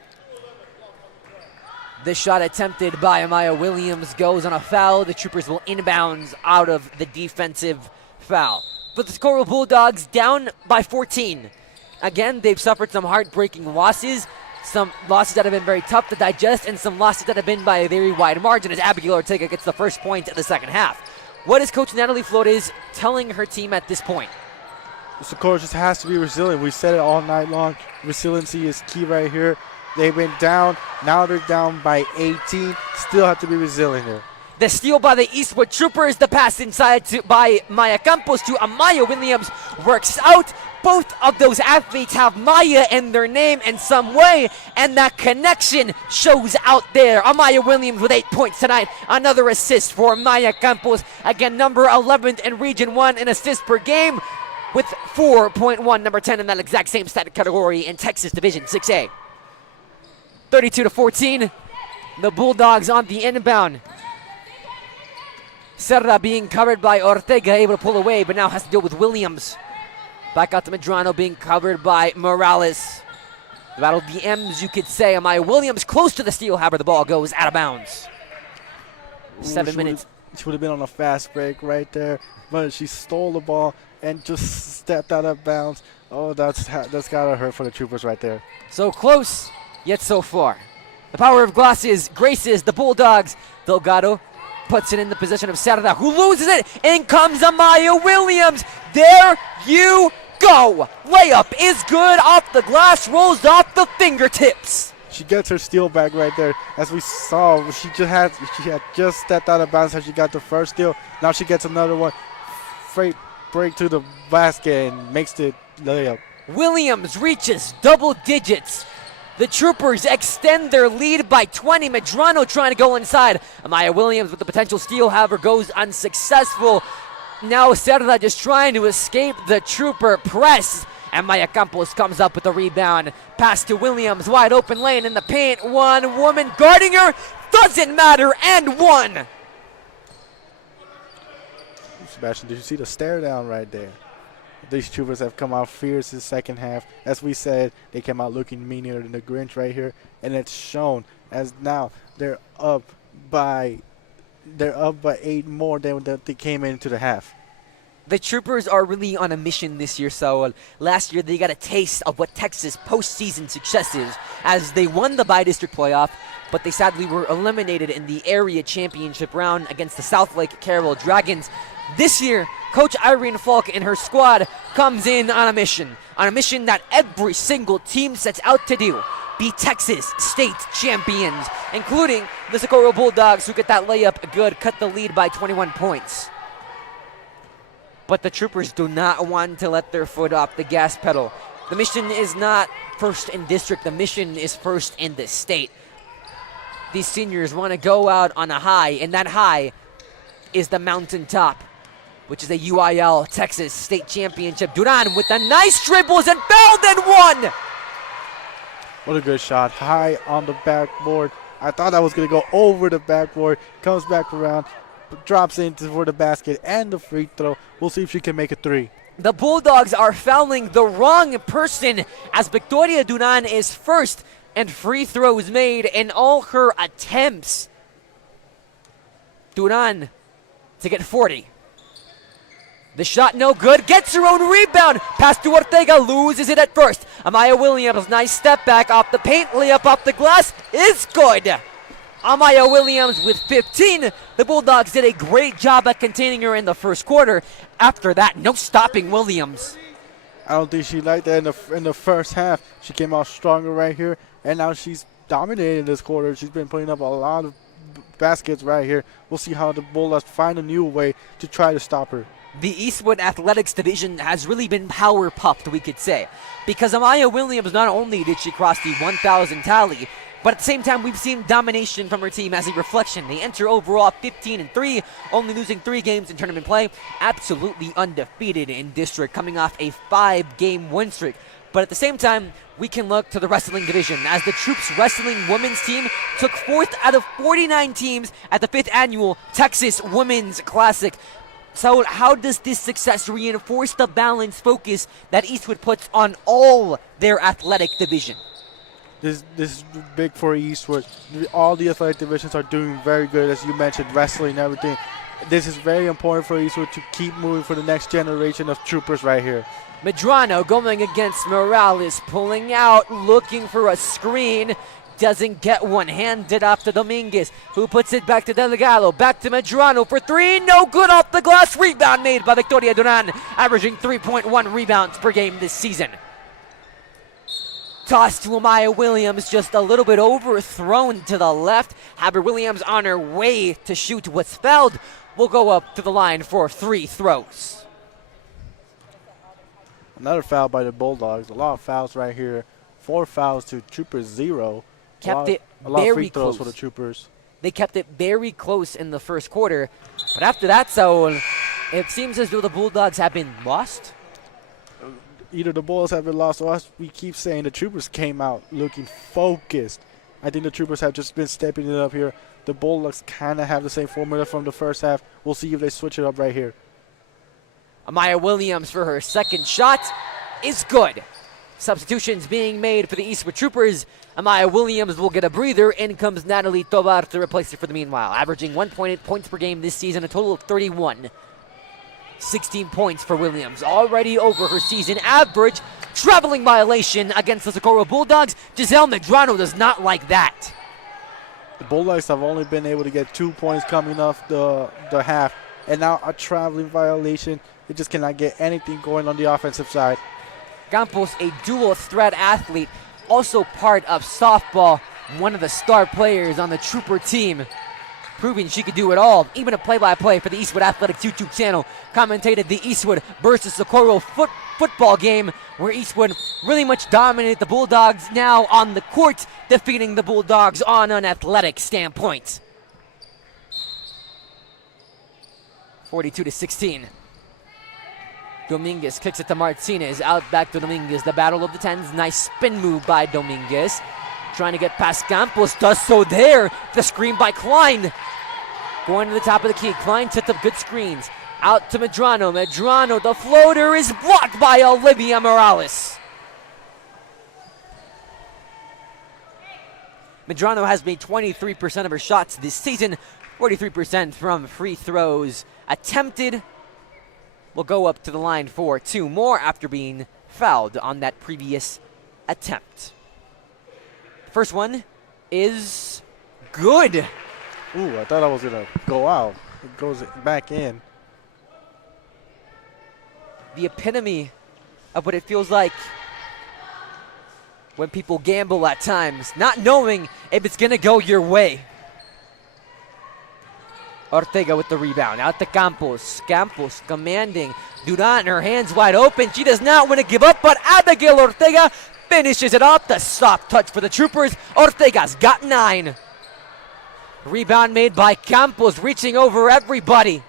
This shot attempted by Amaya Williams goes on a foul. The Troopers will inbounds out of the defensive foul. But the Socorro Bulldogs down by 14. Again, they've suffered some heartbreaking losses. Some losses that have been very tough to digest, and some losses that have been by a very wide margin as Abigail Ortega gets the first point of the second half. What is Coach Natalie Flores telling her team at this point? Socorro just has to be resilient. We said it all night long. Resiliency is key right here. They've been down. Now they're down by 18. Still have to be resilient here. The steal by the Eastwood Troopers. The pass inside by Maya Campos to Amaya Williams works out. Both of those athletes have Maya in their name in some way, and that connection shows out there. Amaya Williams with 8 points tonight. Another assist for Maya Campos. Again, number 11th in Region 1 in assists per game with 4.1, number 10 in that exact same stat category in Texas Division 6A. 32-14, the Bulldogs on the inbound. Serra being covered by Ortega, able to pull away, but now has to deal with Williams. Back out to Medrano, being covered by Morales. The battle of the M's, you could say. Amaya Williams close to the steal, however, the ball goes out of bounds. 7 minutes. She would have been on a fast break right there, but she stole the ball and just stepped out of bounds. Oh, that's gotta hurt for the Troopers right there. So close, yet so far. The power of glasses graces the Bulldogs. Delgado puts it in the possession of Serra, who loses it. In comes Amaya Williams. There you go. Layup is good off the glass, rolls off the fingertips. She gets her steal back right there. As we saw, she had just stepped out of bounds as she got the first steal. Now she gets another one. Straight break to the basket and makes the layup. Williams reaches double digits. The Troopers extend their lead by 20. Medrano trying to go inside. Amaya Williams with the potential steal, however, goes unsuccessful. Now Serra just trying to escape the Trooper press. And Maya Campos comes up with the rebound. Pass to Williams, wide open lane in the paint. One woman guarding her. Doesn't matter, and one. Sebastian, did you see the stare down right there? These Troopers have come out fierce in the second half. As we said, they came out looking meaner than the Grinch right here. And it's shown as now they're up by 8 more than they came into the half. The Troopers are really on a mission this year, Saul. Last year, they got a taste of what Texas postseason success is as they won the bi-district playoff, but they sadly were eliminated in the area championship round against the South Lake Carroll Dragons. This year, Coach Irene Falk and her squad comes in on a mission that every single team sets out to do. Be Texas state champions, including the Socorro Bulldogs, who get that layup good, cut the lead by 21 points. But the Troopers do not want to let their foot off the gas pedal. The mission is not first in district, the mission is first in the state. These seniors want to go out on a high, and that high is the mountaintop, which is a UIL Texas State Championship. Duran with the nice dribbles and fouled and one. What a good shot. High on the backboard. I thought that was going to go over the backboard. Comes back around, drops into for the basket and the free throw. We'll see if she can make a three. The Bulldogs are fouling the wrong person as Victoria Duran is first and free throws made in all her attempts. Duran to get 40. The shot no good, gets her own rebound. Pass to Ortega, loses it at first. Amaya Williams, nice step back off the paint, layup off the glass, is good. Amaya Williams with 15. The Bulldogs did a great job at containing her in the first quarter. After that, no stopping Williams. I don't think she liked that in the first half. She came out stronger right here, and now she's dominating this quarter. She's been putting up a lot of baskets right here. We'll see how the Bulldogs find a new way to try to stop her. The Eastwood Athletics division has really been power puffed, we could say, because Amaya Williams, not only did she cross the 1,000 tally, but at the same time we've seen domination from her team as a reflection. They enter overall 15-3, only losing 3 games in tournament play, absolutely undefeated in district, coming off a 5-game win streak. But at the same time, we can look to the wrestling division as the Troops Wrestling Women's Team took 4th out of 49 teams at the 5th annual Texas Women's Classic. So how does this success reinforce the balanced focus that Eastwood puts on all their athletic division? This is big for Eastwood. All the athletic divisions are doing very good, as you mentioned, wrestling and everything. This is very important for Eastwood to keep moving for the next generation of troopers right here. Medrano going against Morales, pulling out, looking for a screen. Doesn't get one, handed off to Dominguez, who puts it back to Delgado, back to Medrano for 3, no good off the glass, rebound made by Victoria Duran, averaging 3.1 rebounds per game this season. Toss to Amaya Williams, just a little bit overthrown to the left. Haber Williams on her way to shoot what's fouled. Will go up to the line for 3 throws. Another foul by the Bulldogs. A lot of fouls right here. 4 fouls to Troopers 0. Kept it a lot of very free throws close for the Troopers. They kept it very close in the first quarter. But after that, so it seems as though the Bulldogs have been lost. Either the Bulls have been lost, or as we keep saying, the Troopers came out looking focused. I think the Troopers have just been stepping it up here. The Bulldogs kind of have the same formula from the first half. We'll see if they switch it up right here. Amaya Williams for her second shot is good. Substitutions being made for the Eastwood Troopers. Amaya Williams will get a breather. In comes Natalie Tovar to replace her for the meanwhile, averaging 1.8 points per game this season, a total of 31. 16 points for Williams, already over her season average. Traveling violation against the Socorro Bulldogs. Giselle Medrano does not like that. The Bulldogs have only been able to get 2 points coming off the half, and now a traveling violation. They just cannot get anything going on the offensive side. Campos, a dual threat athlete, also part of softball, one of the star players on the Trooper team, proving she could do it all. Even a play-by-play for the Eastwood Athletics YouTube channel commentated the Eastwood versus Socorro football game, where Eastwood really much dominated the Bulldogs, now on the court, defeating the Bulldogs on an athletic standpoint. 42-16. Dominguez kicks it to Martinez, out back to Dominguez. The battle of the tens, nice spin move by Dominguez. Trying to get past Campos, does so there. The screen by Klein. Going to the top of the key, Klein sets up good screens. Out to Medrano, Medrano, the floater is blocked by Olivia Morales. Medrano has made 23% of her shots this season, 43% from free throws attempted. Will go up to the line for 2 more after being fouled on that previous attempt. First one is good. Ooh, I thought I was going to go out. It goes back in. The epitome of what it feels like when people gamble at times, not knowing if it's going to go your way. Ortega with the rebound, out to Campos. Campos commanding. Duran, her hands wide open. She does not want to give up, but Abigail Ortega finishes it off. The soft touch for the Troopers. Ortega's got 9. Rebound made by Campos, reaching over everybody.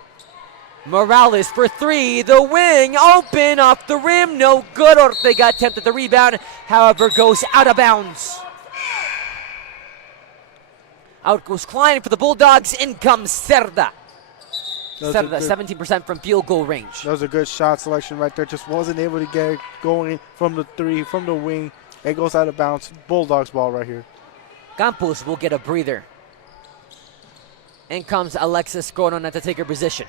Morales for 3. The wing open off the rim. No good. Ortega attempted the rebound, however, goes out of bounds. Out goes Klein for the Bulldogs. In comes Cerda. Cerda, 17% from field goal range. That was a good shot selection right there. Just wasn't able to get it going from the 3, from the wing. It goes out of bounds. Bulldogs ball right here. Campos will get a breather. In comes Alexis Corona to take her position.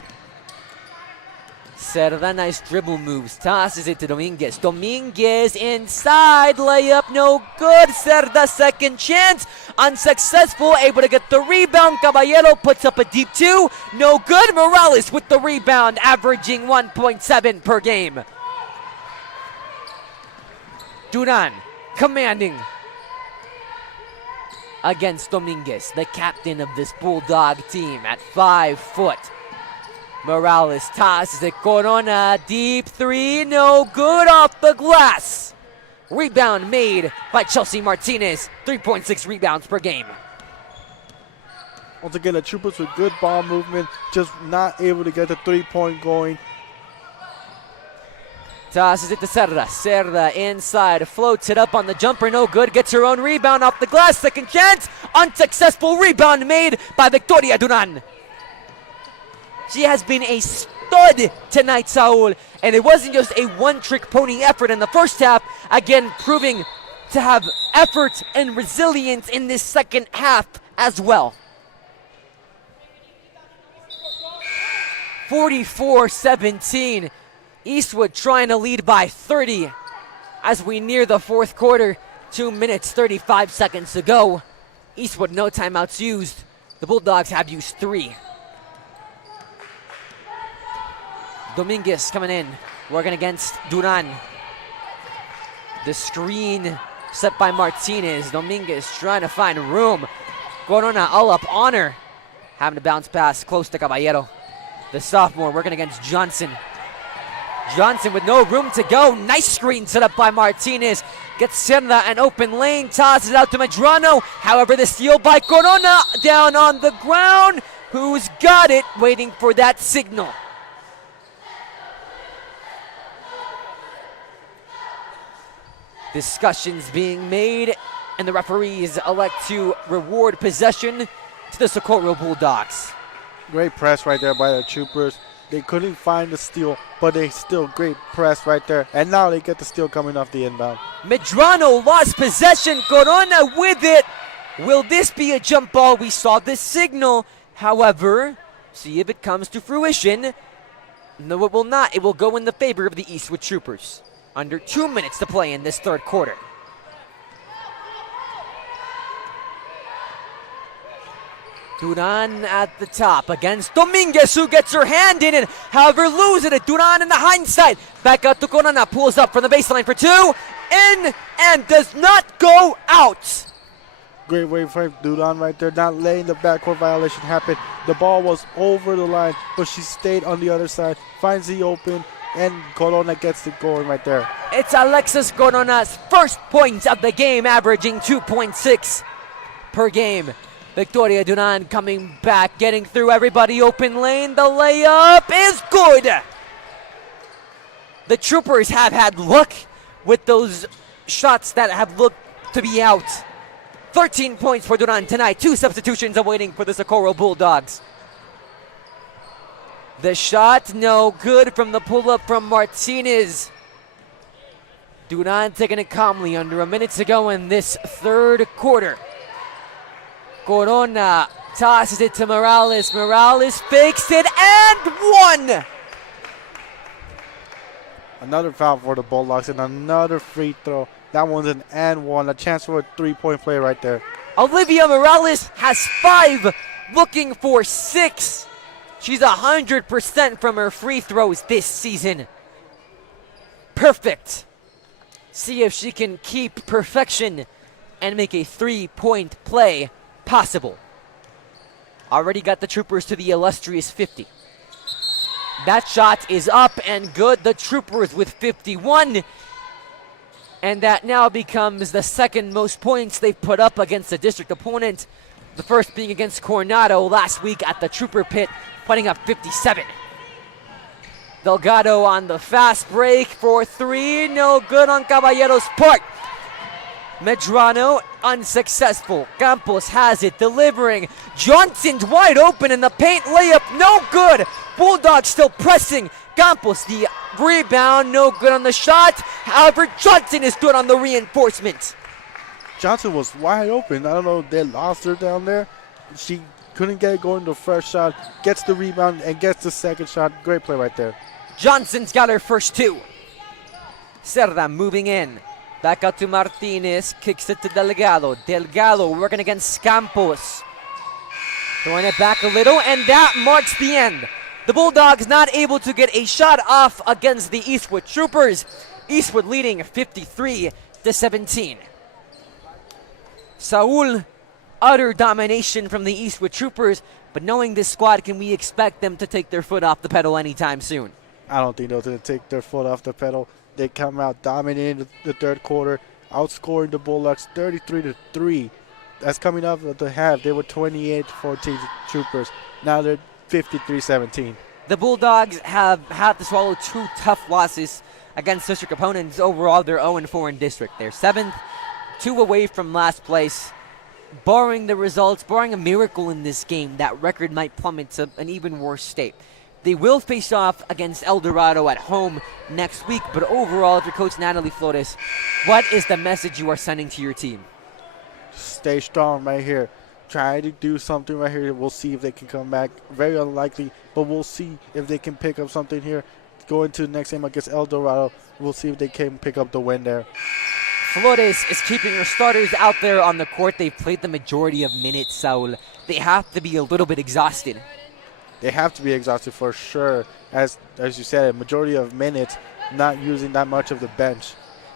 Cerda, nice dribble moves. Tosses it to Dominguez. Dominguez inside. Layup, no good. Cerda, second chance. Unsuccessful. Able to get the rebound. Caballero puts up a deep 2. No good. Morales with the rebound, averaging 1.7 per game. Duran commanding. against Dominguez, the captain of this Bulldog team at 5 foot. Morales tosses it. Corona, deep three, no good, off the glass. Rebound made by Chelsea Martinez. 3.6 rebounds per game. Once again, the Troopers with good ball movement, just not able to get the 3-point going. Tosses it to Cerda. Cerda inside, floats it up on the jumper, no good. Gets her own rebound off the glass. Second chance, unsuccessful rebound made by Victoria Duran. She has been a stud tonight, Saul. And it wasn't just a one-trick pony effort in the first half. Again, proving to have effort and resilience in this second half as well. 44-17. Eastwood trying to lead by 30 as we near the fourth quarter. 2 minutes, 35 seconds to go. Eastwood, no timeouts used. The Bulldogs have used 3. Dominguez coming in, working against Duran. The screen set by Martinez. Dominguez trying to find room. Corona all up on her. Having to bounce pass close to Caballero. The sophomore working against Johnson. Johnson with no room to go. Nice screen set up by Martinez. Gets Cerda an open lane. Tosses it out to Medrano. However, the steal by Corona down on the ground. Who's got it? Waiting for that signal. Discussions being made, and the referees elect to reward possession to the Socorro Bulldogs. Great press right there by the Troopers. They couldn't find the steal, but they still great press right there. And now they get the steal coming off the inbound. Medrano lost possession. Corona with it. Will this be a jump ball? We saw the signal. However, see if it comes to fruition. No, it will not. It will go in the favor of the Eastwood Troopers. Under 2 minutes to play in this third quarter. Duran at the top against Dominguez, who gets her hand in it. However, loses it. Duran in the hindsight. Back out to Corona. Pulls up from the baseline for 2. In and does not go out. Great way for Duran right there, not letting the backcourt violation happen. The ball was over the line, but she stayed on the other side. Finds the open, and Corona gets it going right there. It's Alexis Corona's first points of the game, averaging 2.6 per game. Victoria Duran coming back, getting through everybody, open lane. The layup is good. The Troopers have had luck with those shots that have looked to be out. 13 points for Duran tonight. 2 substitutions awaiting for the Socorro Bulldogs. The shot, no good from the pull-up from Martinez. Duran taking it calmly under a minute to go in this third quarter. Corona tosses it to Morales. Morales fakes it and 1. Another foul for the Bulldogs and another free throw. That one's an and 1, a chance for a 3-point play right there. Olivia Morales has 5, looking for 6. She's 100% from her free throws this season. Perfect. See if she can keep perfection and make a 3-point play possible. Already got the Troopers to the illustrious 50. That shot is up and good. The Troopers with 51. And that now becomes the second most points they've put up against a district opponent. The first being against Coronado last week at the Trooper Pit, putting up 57. Delgado on the fast break for 3. No good on Caballero's part. Medrano unsuccessful. Campos has it, delivering. Johnson's wide open in the paint. Layup, no good. Bulldogs still pressing. Campos, the rebound, no good on the shot. However, Johnson is good on the reinforcement. Johnson was wide open. I don't know if they lost her down there. She couldn't get it going the first shot. Gets the rebound and gets the second shot. Great play right there. Johnson's got her first 2. Cerda moving in. Back out to Martinez. Kicks it to Delgado. Delgado working against Campos. Throwing it back a little, and that marks the end. The Bulldogs not able to get a shot off against the Eastwood Troopers. Eastwood leading 53-17. Saul utter domination from the Eastwood Troopers, but knowing this squad, can we expect them to take their foot off the pedal anytime soon? I don't think they're going to take their foot off the pedal. They come out dominating the third quarter, outscoring the Bulldogs 33-3. That's coming up at the half. They were 28-14 Troopers. Now they're 53-17. The Bulldogs have had to swallow 2 tough losses against district opponents. Overall, they're 0-4 in district. They're 7th, 2 away from last place. Barring the results, barring a miracle in this game, that record might plummet to an even worse state. They will face off against El Dorado at home next week, but overall, if you're Coach Natalie Flores, what is the message you are sending to your team? Stay strong right here. Try to do something right here. We'll see if they can come back. Very unlikely, but we'll see if they can pick up something here. Go into the next game against El Dorado. We'll see if they can pick up the win there. Flores is keeping her starters out there on the court. They've played the majority of minutes, Saul. They have to be a little bit exhausted. They have to be exhausted for sure. As you said, a majority of minutes, not using that much of the bench.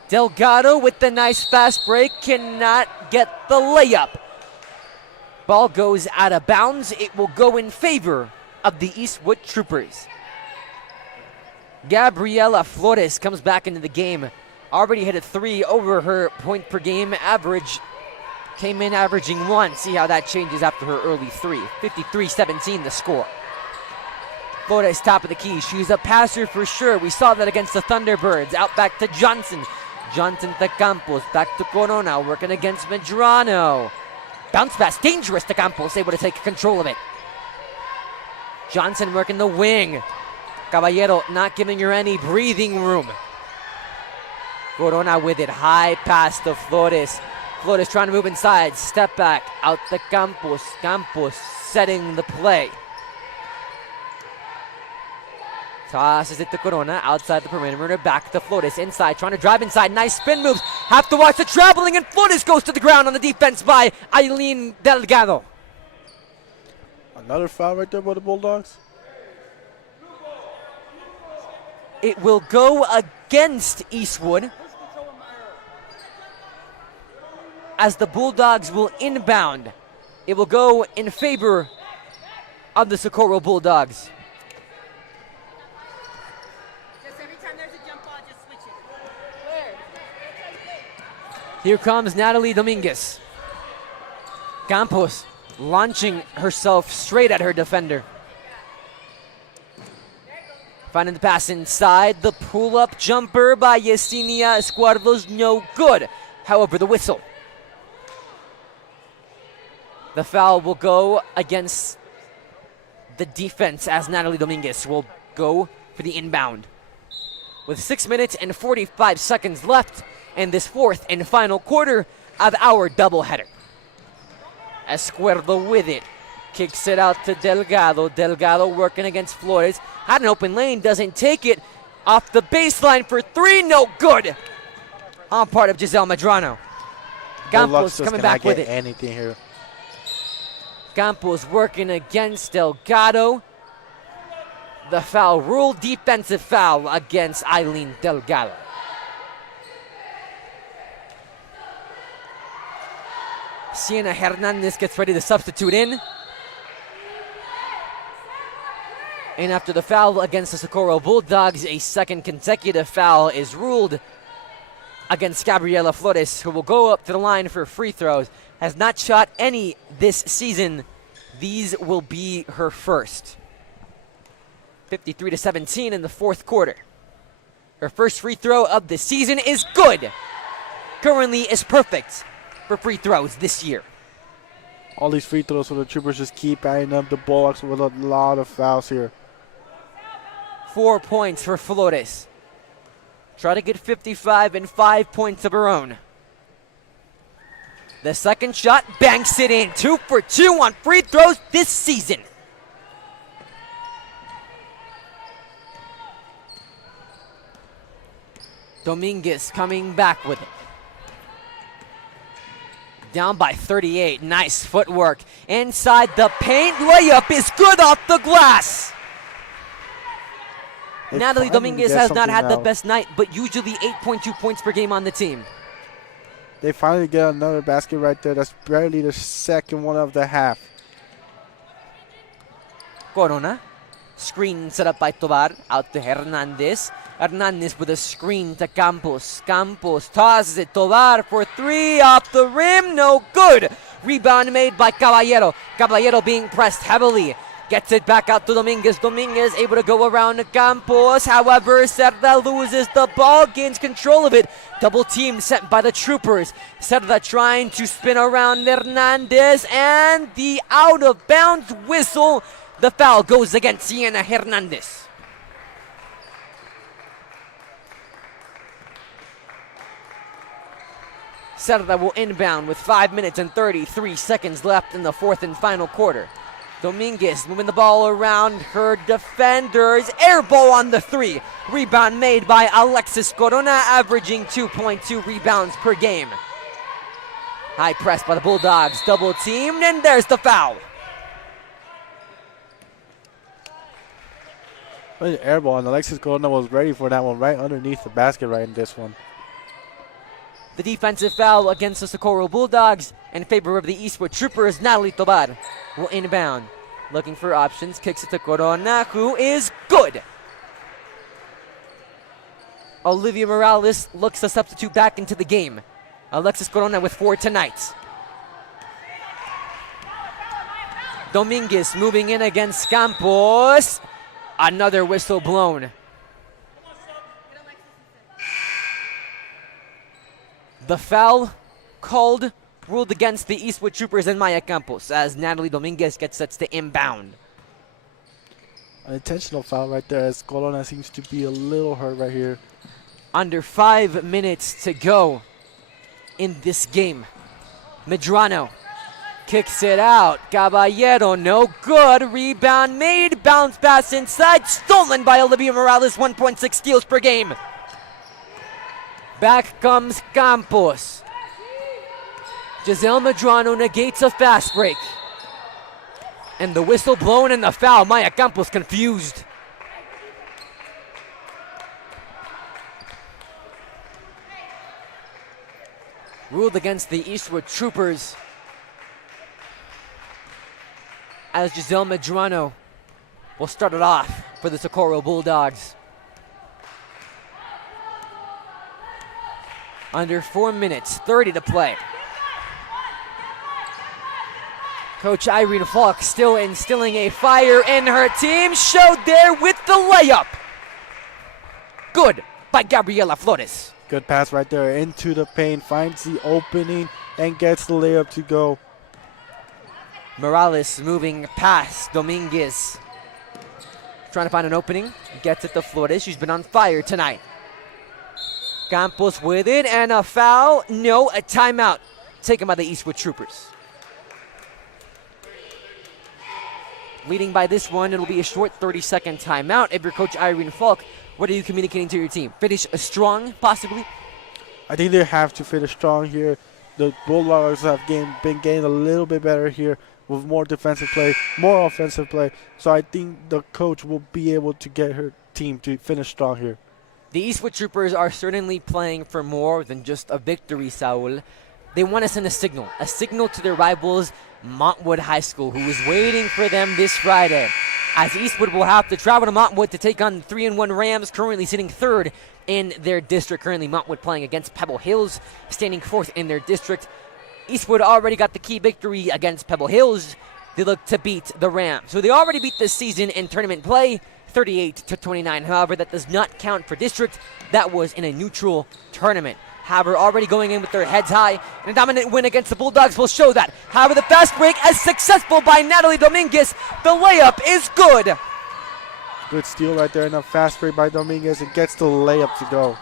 Delgado with the nice fast break cannot get the layup. Ball goes out of bounds. It will go in favor of the Eastwood Troopers. Gabriela Flores comes back into the game. Already hit a 3 over her point per game average. Came in averaging 1. See how that changes after her early 3. 53-17 the score. Flores top of the key. She's a passer for sure. We saw that against the Thunderbirds. Out back to Johnson. Johnson to Campos. Back to Corona. Working against Medrano. Bounce pass. Dangerous to Campos. Able to take control of it. Johnson working the wing. Caballero not giving her any breathing room. Corona with it. High pass to Flores. Flores trying to move inside. Step back. Out to Campos. Campos setting the play. Tosses it to Corona. Outside the perimeter. Back to Flores. Inside. Trying to drive inside. Nice spin moves. Have to watch the traveling. And Flores goes to the ground on the defense by Eileen Delgado. Another foul right there by the Bulldogs. It will go against Eastwood, as the Bulldogs will inbound. It will go in favor of the Socorro Bulldogs. Just every time there's a jump ball, just switch it. Here comes Natalie Dominguez. Campos launching herself straight at her defender. Finding the pass inside. The pull-up jumper by Yesenia Escuardo's no good. However, the whistle. The foul will go against the defense as Natalie Dominguez will go for the inbound. With 6 minutes and 45 seconds left in this fourth and final quarter of our doubleheader. Escuardo with it. Kicks it out to Delgado. Delgado working against Flores. Had an open lane, doesn't take it. Off the baseline for 3, no good. On part of Giselle Medrano. Campos coming back with it. Anything here. Campos working against Delgado. The foul rule, defensive foul against Eileen Delgado. Sienna Hernandez gets ready to substitute in. And after the foul against the Socorro Bulldogs, a second consecutive foul is ruled against Gabriela Flores, who will go up to the line for free throws. Has not shot any this season. These will be her first. 53-17 in the fourth quarter. Her first free throw of the season is good. Currently is perfect for free throws this year. All these free throws for the Troopers just keep adding up. The Bulldogs with a lot of fouls here. 4 points for Flores. Try to get 55 and 5 points of her own. The second shot banks it in. 2 for 2 on free throws this season. Dominguez coming back with it. Down by 38. Nice footwork. Inside the paint. Layup is good off the glass. Natalie Dominguez has not had the best night, but usually 8.2 points per game on the team. They finally get another basket right there. That's barely the second one of the half. Corona. Screen set up by Tobar. Out to Hernandez. Hernandez with a screen to Campos. Campos tosses it. Tobar for three. Off the rim. No good. Rebound made by Caballero. Caballero being pressed heavily. Gets it back out to Dominguez. Dominguez able to go around to Campos. However, Cerda loses the ball. Gains control of it. Double team sent by the Troopers. Cerda trying to spin around Hernandez. And the out of bounds whistle. The foul goes against Sienna Hernandez. Cerda will inbound with 5 minutes and 33 seconds left in the fourth and final quarter. Dominguez moving the ball around her defenders. Air ball on the three. Rebound made by Alexis Corona, averaging 2.2 rebounds per game. High press by the Bulldogs. Double teamed, and there's the foul. Air ball, and Alexis Corona was ready for that one right underneath the basket right in this one. The defensive foul against the Socorro Bulldogs in favor of the Eastwood Troopers. Natalie Tobar will inbound. Looking for options. Kicks it to Corona, who is good. Olivia Morales looks to substitute back into the game. Alexis Corona with 4 tonight. Dominguez moving in against Campos. Another whistle blown. The foul called, ruled against the Eastwood Troopers and Maya Campos as Natalie Dominguez gets sets to inbound. An intentional foul right there as Corona seems to be a little hurt right here. Under 5 minutes to go in this game. Medrano kicks it out. Caballero, no good. Rebound made. Bounce pass inside. Stolen by Olivia Morales. 1.6 steals per game. Back comes Campos. Giselle Medrano negates a fast break. And the whistle blown and the foul. Maya Campos confused. Ruled against the Eastwood Troopers as Giselle Medrano will start it off for the Socorro Bulldogs. Under 4 minutes, 30 to play. Coach Irene Falk still instilling a fire in her team. Showed there with the layup. Good by Gabriela Flores. Good pass right there into the paint. Finds the opening and gets the layup to go. Morales moving past Dominguez. Trying to find an opening. Gets it to Flores. She's been on fire tonight. Campos with it and a foul. No, a timeout taken by the Eastwood Troopers. Leading by this one, it'll be a short 30-second timeout. If you're Coach Irene Falk, what are you communicating to your team? Finish strong, possibly? I think they have to finish strong here. The Bulldogs have been getting a little bit better here with more defensive play, more offensive play. So I think the coach will be able to get her team to finish strong here. The Eastwood Troopers are certainly playing for more than just a victory, Saul. They want to send a signal to their rivals, Montwood High School, who is waiting for them this Friday. As Eastwood will have to travel to Montwood to take on the 3-1 Rams, currently sitting third in their district. Currently, Montwood playing against Pebble Hills, standing fourth in their district. Eastwood already got the key victory against Pebble Hills. They look to beat the Rams, who they already beat this season in tournament play, 38-29. However, that does not count for district. That was in a neutral tournament. However, already going in with their heads high, and a dominant win against the Bulldogs will show that. However, the fast break is successful by Natalie Dominguez. The layup is good. Good steal right there and a fast break by Dominguez and gets the layup to go.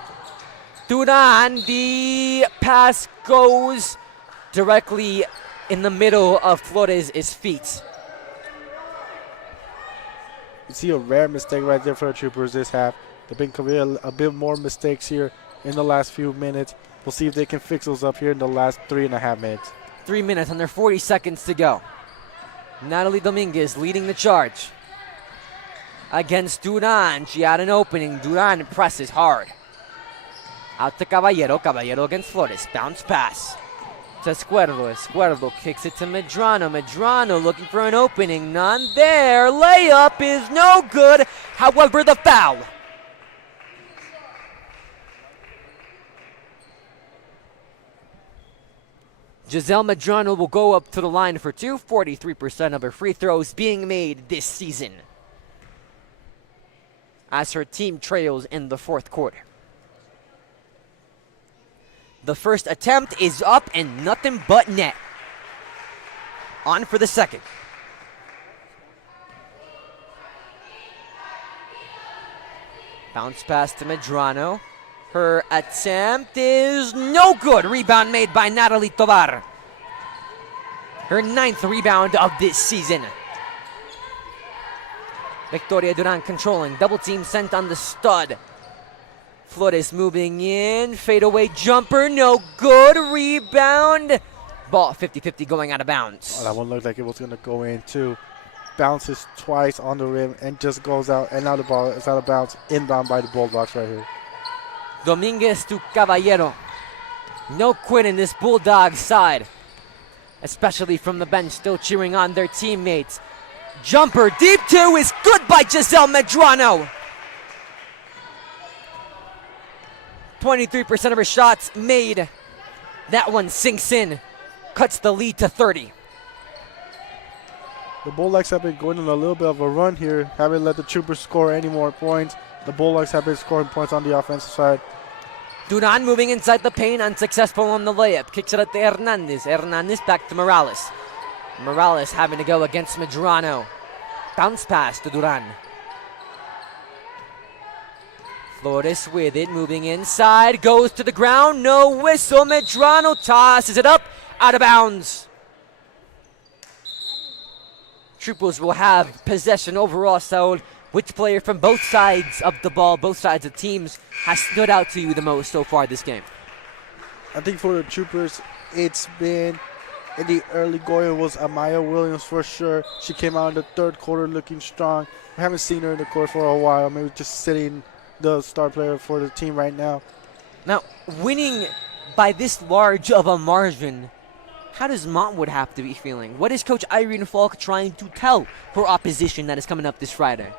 Duran, the pass goes directly in the middle of Flores' feet. You see a rare mistake right there for the Troopers this half. They've been committing a bit more mistakes here in the last few minutes. We'll see if they can fix those up here in the last 3.5 minutes. 3 minutes under 40 seconds to go. Natalie Dominguez leading the charge against Duran. She had an opening. Duran presses hard. Out to Caballero. Caballero against Flores. Bounce pass to Escuerdo. Escuerdo kicks it to Medrano. Medrano looking for an opening. None there. Layup is no good. However, the foul. Giselle Medrano will go up to the line for 43% of her free throws being made this season, as her team trails in the fourth quarter. The first attempt is up and nothing but net. On for the second. Bounce pass to Medrano. Her attempt is no good. Rebound made by Natalie Tovar. Her 9th rebound of this season. Victoria Duran controlling. Double team sent on the stud. Flores moving in. Fadeaway jumper. No good. Rebound. Ball 50-50 going out of bounds. Oh, that one looked like it was going to go in too. Bounces twice on the rim and just goes out. And now the ball is out of bounds. Inbound by the Bulldogs right here. Dominguez to Caballero. No quit in this Bulldog side, especially from the bench, still cheering on their teammates. Jumper deep two is good by Giselle Medrano. 23% of her shots made. That one sinks in, cuts the lead to 30. The Bulldogs have been going on a little bit of a run here, haven't let the Troopers score any more points. The Bulldogs have been scoring points on the offensive side. Duran moving inside the paint, unsuccessful on the layup. Kicks it out to Hernandez. Hernandez back to Morales. Morales having to go against Medrano. Bounce pass to Duran. Flores with it, moving inside, goes to the ground, no whistle. Medrano tosses it up, out of bounds. Troopers will have possession overall, so which player from both sides of the ball, both sides of teams, has stood out to you the most so far this game? I think for the Troopers, it's been in the early going was Amaya Williams for sure. She came out in the third quarter looking strong. We haven't seen her in the court for a while. Maybe just sitting the star player for the team right now. Now, winning by this large of a margin, how does Montwood have to be feeling? What is Coach Irene Falk trying to tell her opposition that is coming up this Friday?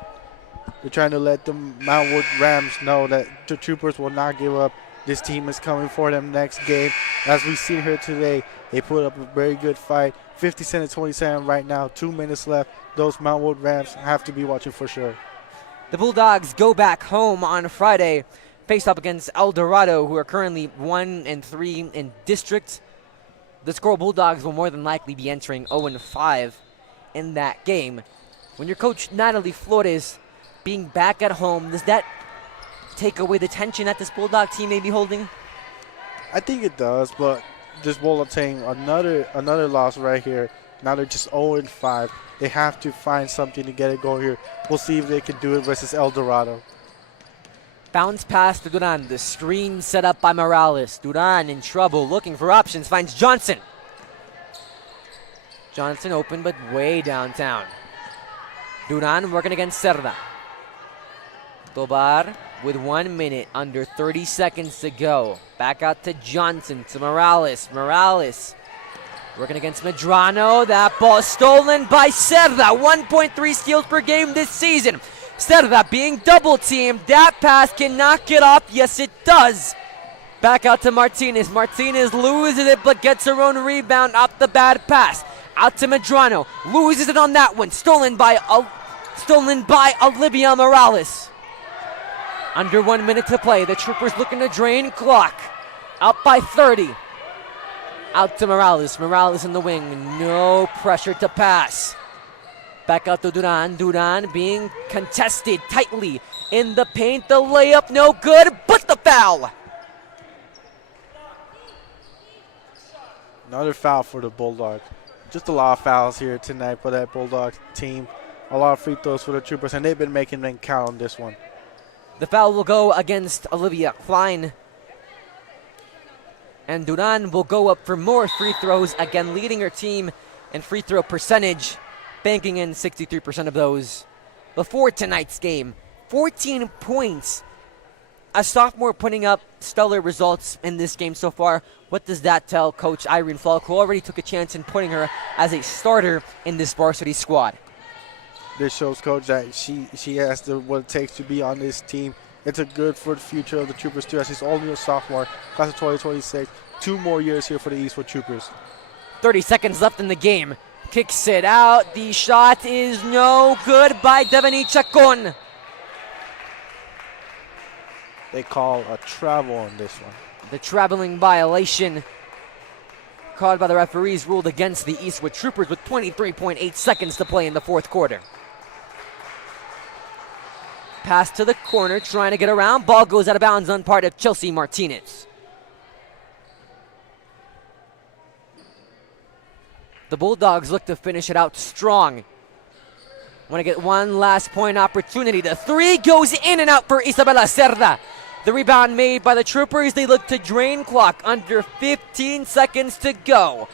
They're trying to let the Mountwood Rams know that the Troopers will not give up. This team is coming for them next game. As we see here today, they put up a very good fight. 57-27 right now, 2 minutes left. Those Mountwood Rams have to be watching for sure. The Bulldogs go back home on Friday, face up against El Dorado, who are currently 1-3 in district. The Socorro Bulldogs will more than likely be entering 0-5 in that game. When your coach Natalie Flores being back at home, does that take away the tension that this Bulldog team may be holding? I think it does, but this Bulldog team, another loss right here. Now they're just 0-5. They have to find something to get it going here. We'll see if they can do it versus El Dorado. Bounce pass to Duran. The screen set up by Morales. Duran in trouble, looking for options, finds Johnson. Johnson open, but way downtown. Duran working against Cerda. Tovar with 1 minute, under 30 seconds to go. Back out to Johnson, to Morales. Morales working against Medrano. That ball stolen by Cerda. 1.3 steals per game this season. Cerda being double teamed. That pass cannot get off. Yes, it does. Back out to Martinez. Martinez loses it, but gets her own rebound off the bad pass. Out to Medrano. Loses it on that one. Stolen by Olivia Morales. Under 1 minute to play. The Troopers looking to drain clock. Out by 30. Out to Morales. Morales in the wing. No pressure to pass. Back out to Duran. Duran being contested tightly in the paint. The layup no good, but the foul. Another foul for the Bulldogs. Just a lot of fouls here tonight for that Bulldogs team. A lot of free throws for the Troopers, and they've been making them count on this one. The foul will go against Olivia Klein. And Duran will go up for more free throws, again leading her team in free throw percentage, banking in 63% of those. Before tonight's game, 14 points a sophomore putting up stellar results in this game so far. What does that tell Coach Irene Falk, who already took a chance in putting her as a starter in this varsity squad? This shows Coach that she has what it takes to be on this team. It's a good for the future of the Troopers too, as she's only a sophomore, class of 2026. 2 more years here for the Eastwood Troopers. 30 seconds left in the game. Kicks it out. The shot is no good by Devani Chacon. They call a travel on this one. The traveling violation called by the referees ruled against the Eastwood Troopers with 23.8 seconds to play in the fourth quarter. Pass to the corner, trying to get around. Ball goes out of bounds on part of Chelsea Martinez. The Bulldogs look to finish it out strong. Want to get one last point opportunity. The three goes in and out for Isabela Cerda. The rebound made by the Troopers. They look to drain clock. Under 15 seconds to go.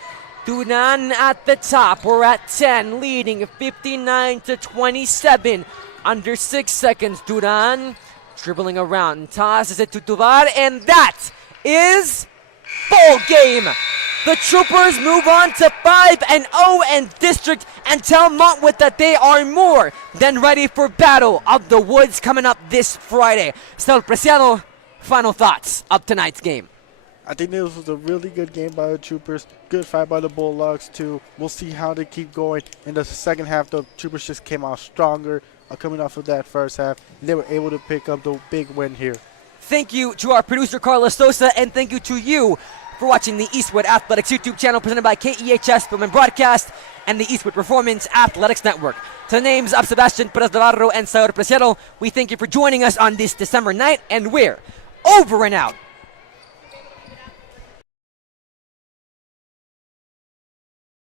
Dunan at the top. We're at 10, leading 59-27. Under 6 seconds. Duran dribbling around. Tosses it to Tuvar, and that is ball game. The Troopers move on to 5-0 in district and tell Montwood that they are more than ready for Battle of the Woods coming up this Friday. Saul Preciado, final thoughts of tonight's game. I think this was a really good game by the Troopers. Good fight by the Bulldogs too. We'll see how they keep going. In the second half, the Troopers just came out stronger coming off of that first half. And they were able to pick up the big win here. Thank you to our producer, Carlos Sosa, and thank you to you for watching the Eastwood Athletics YouTube channel presented by KEHS Film and Broadcast and the Eastwood Performance Athletics Network. To the names of Sebastian Perez Navarro and Saur Preciado, we thank you for joining us on this December night, and we're over and out.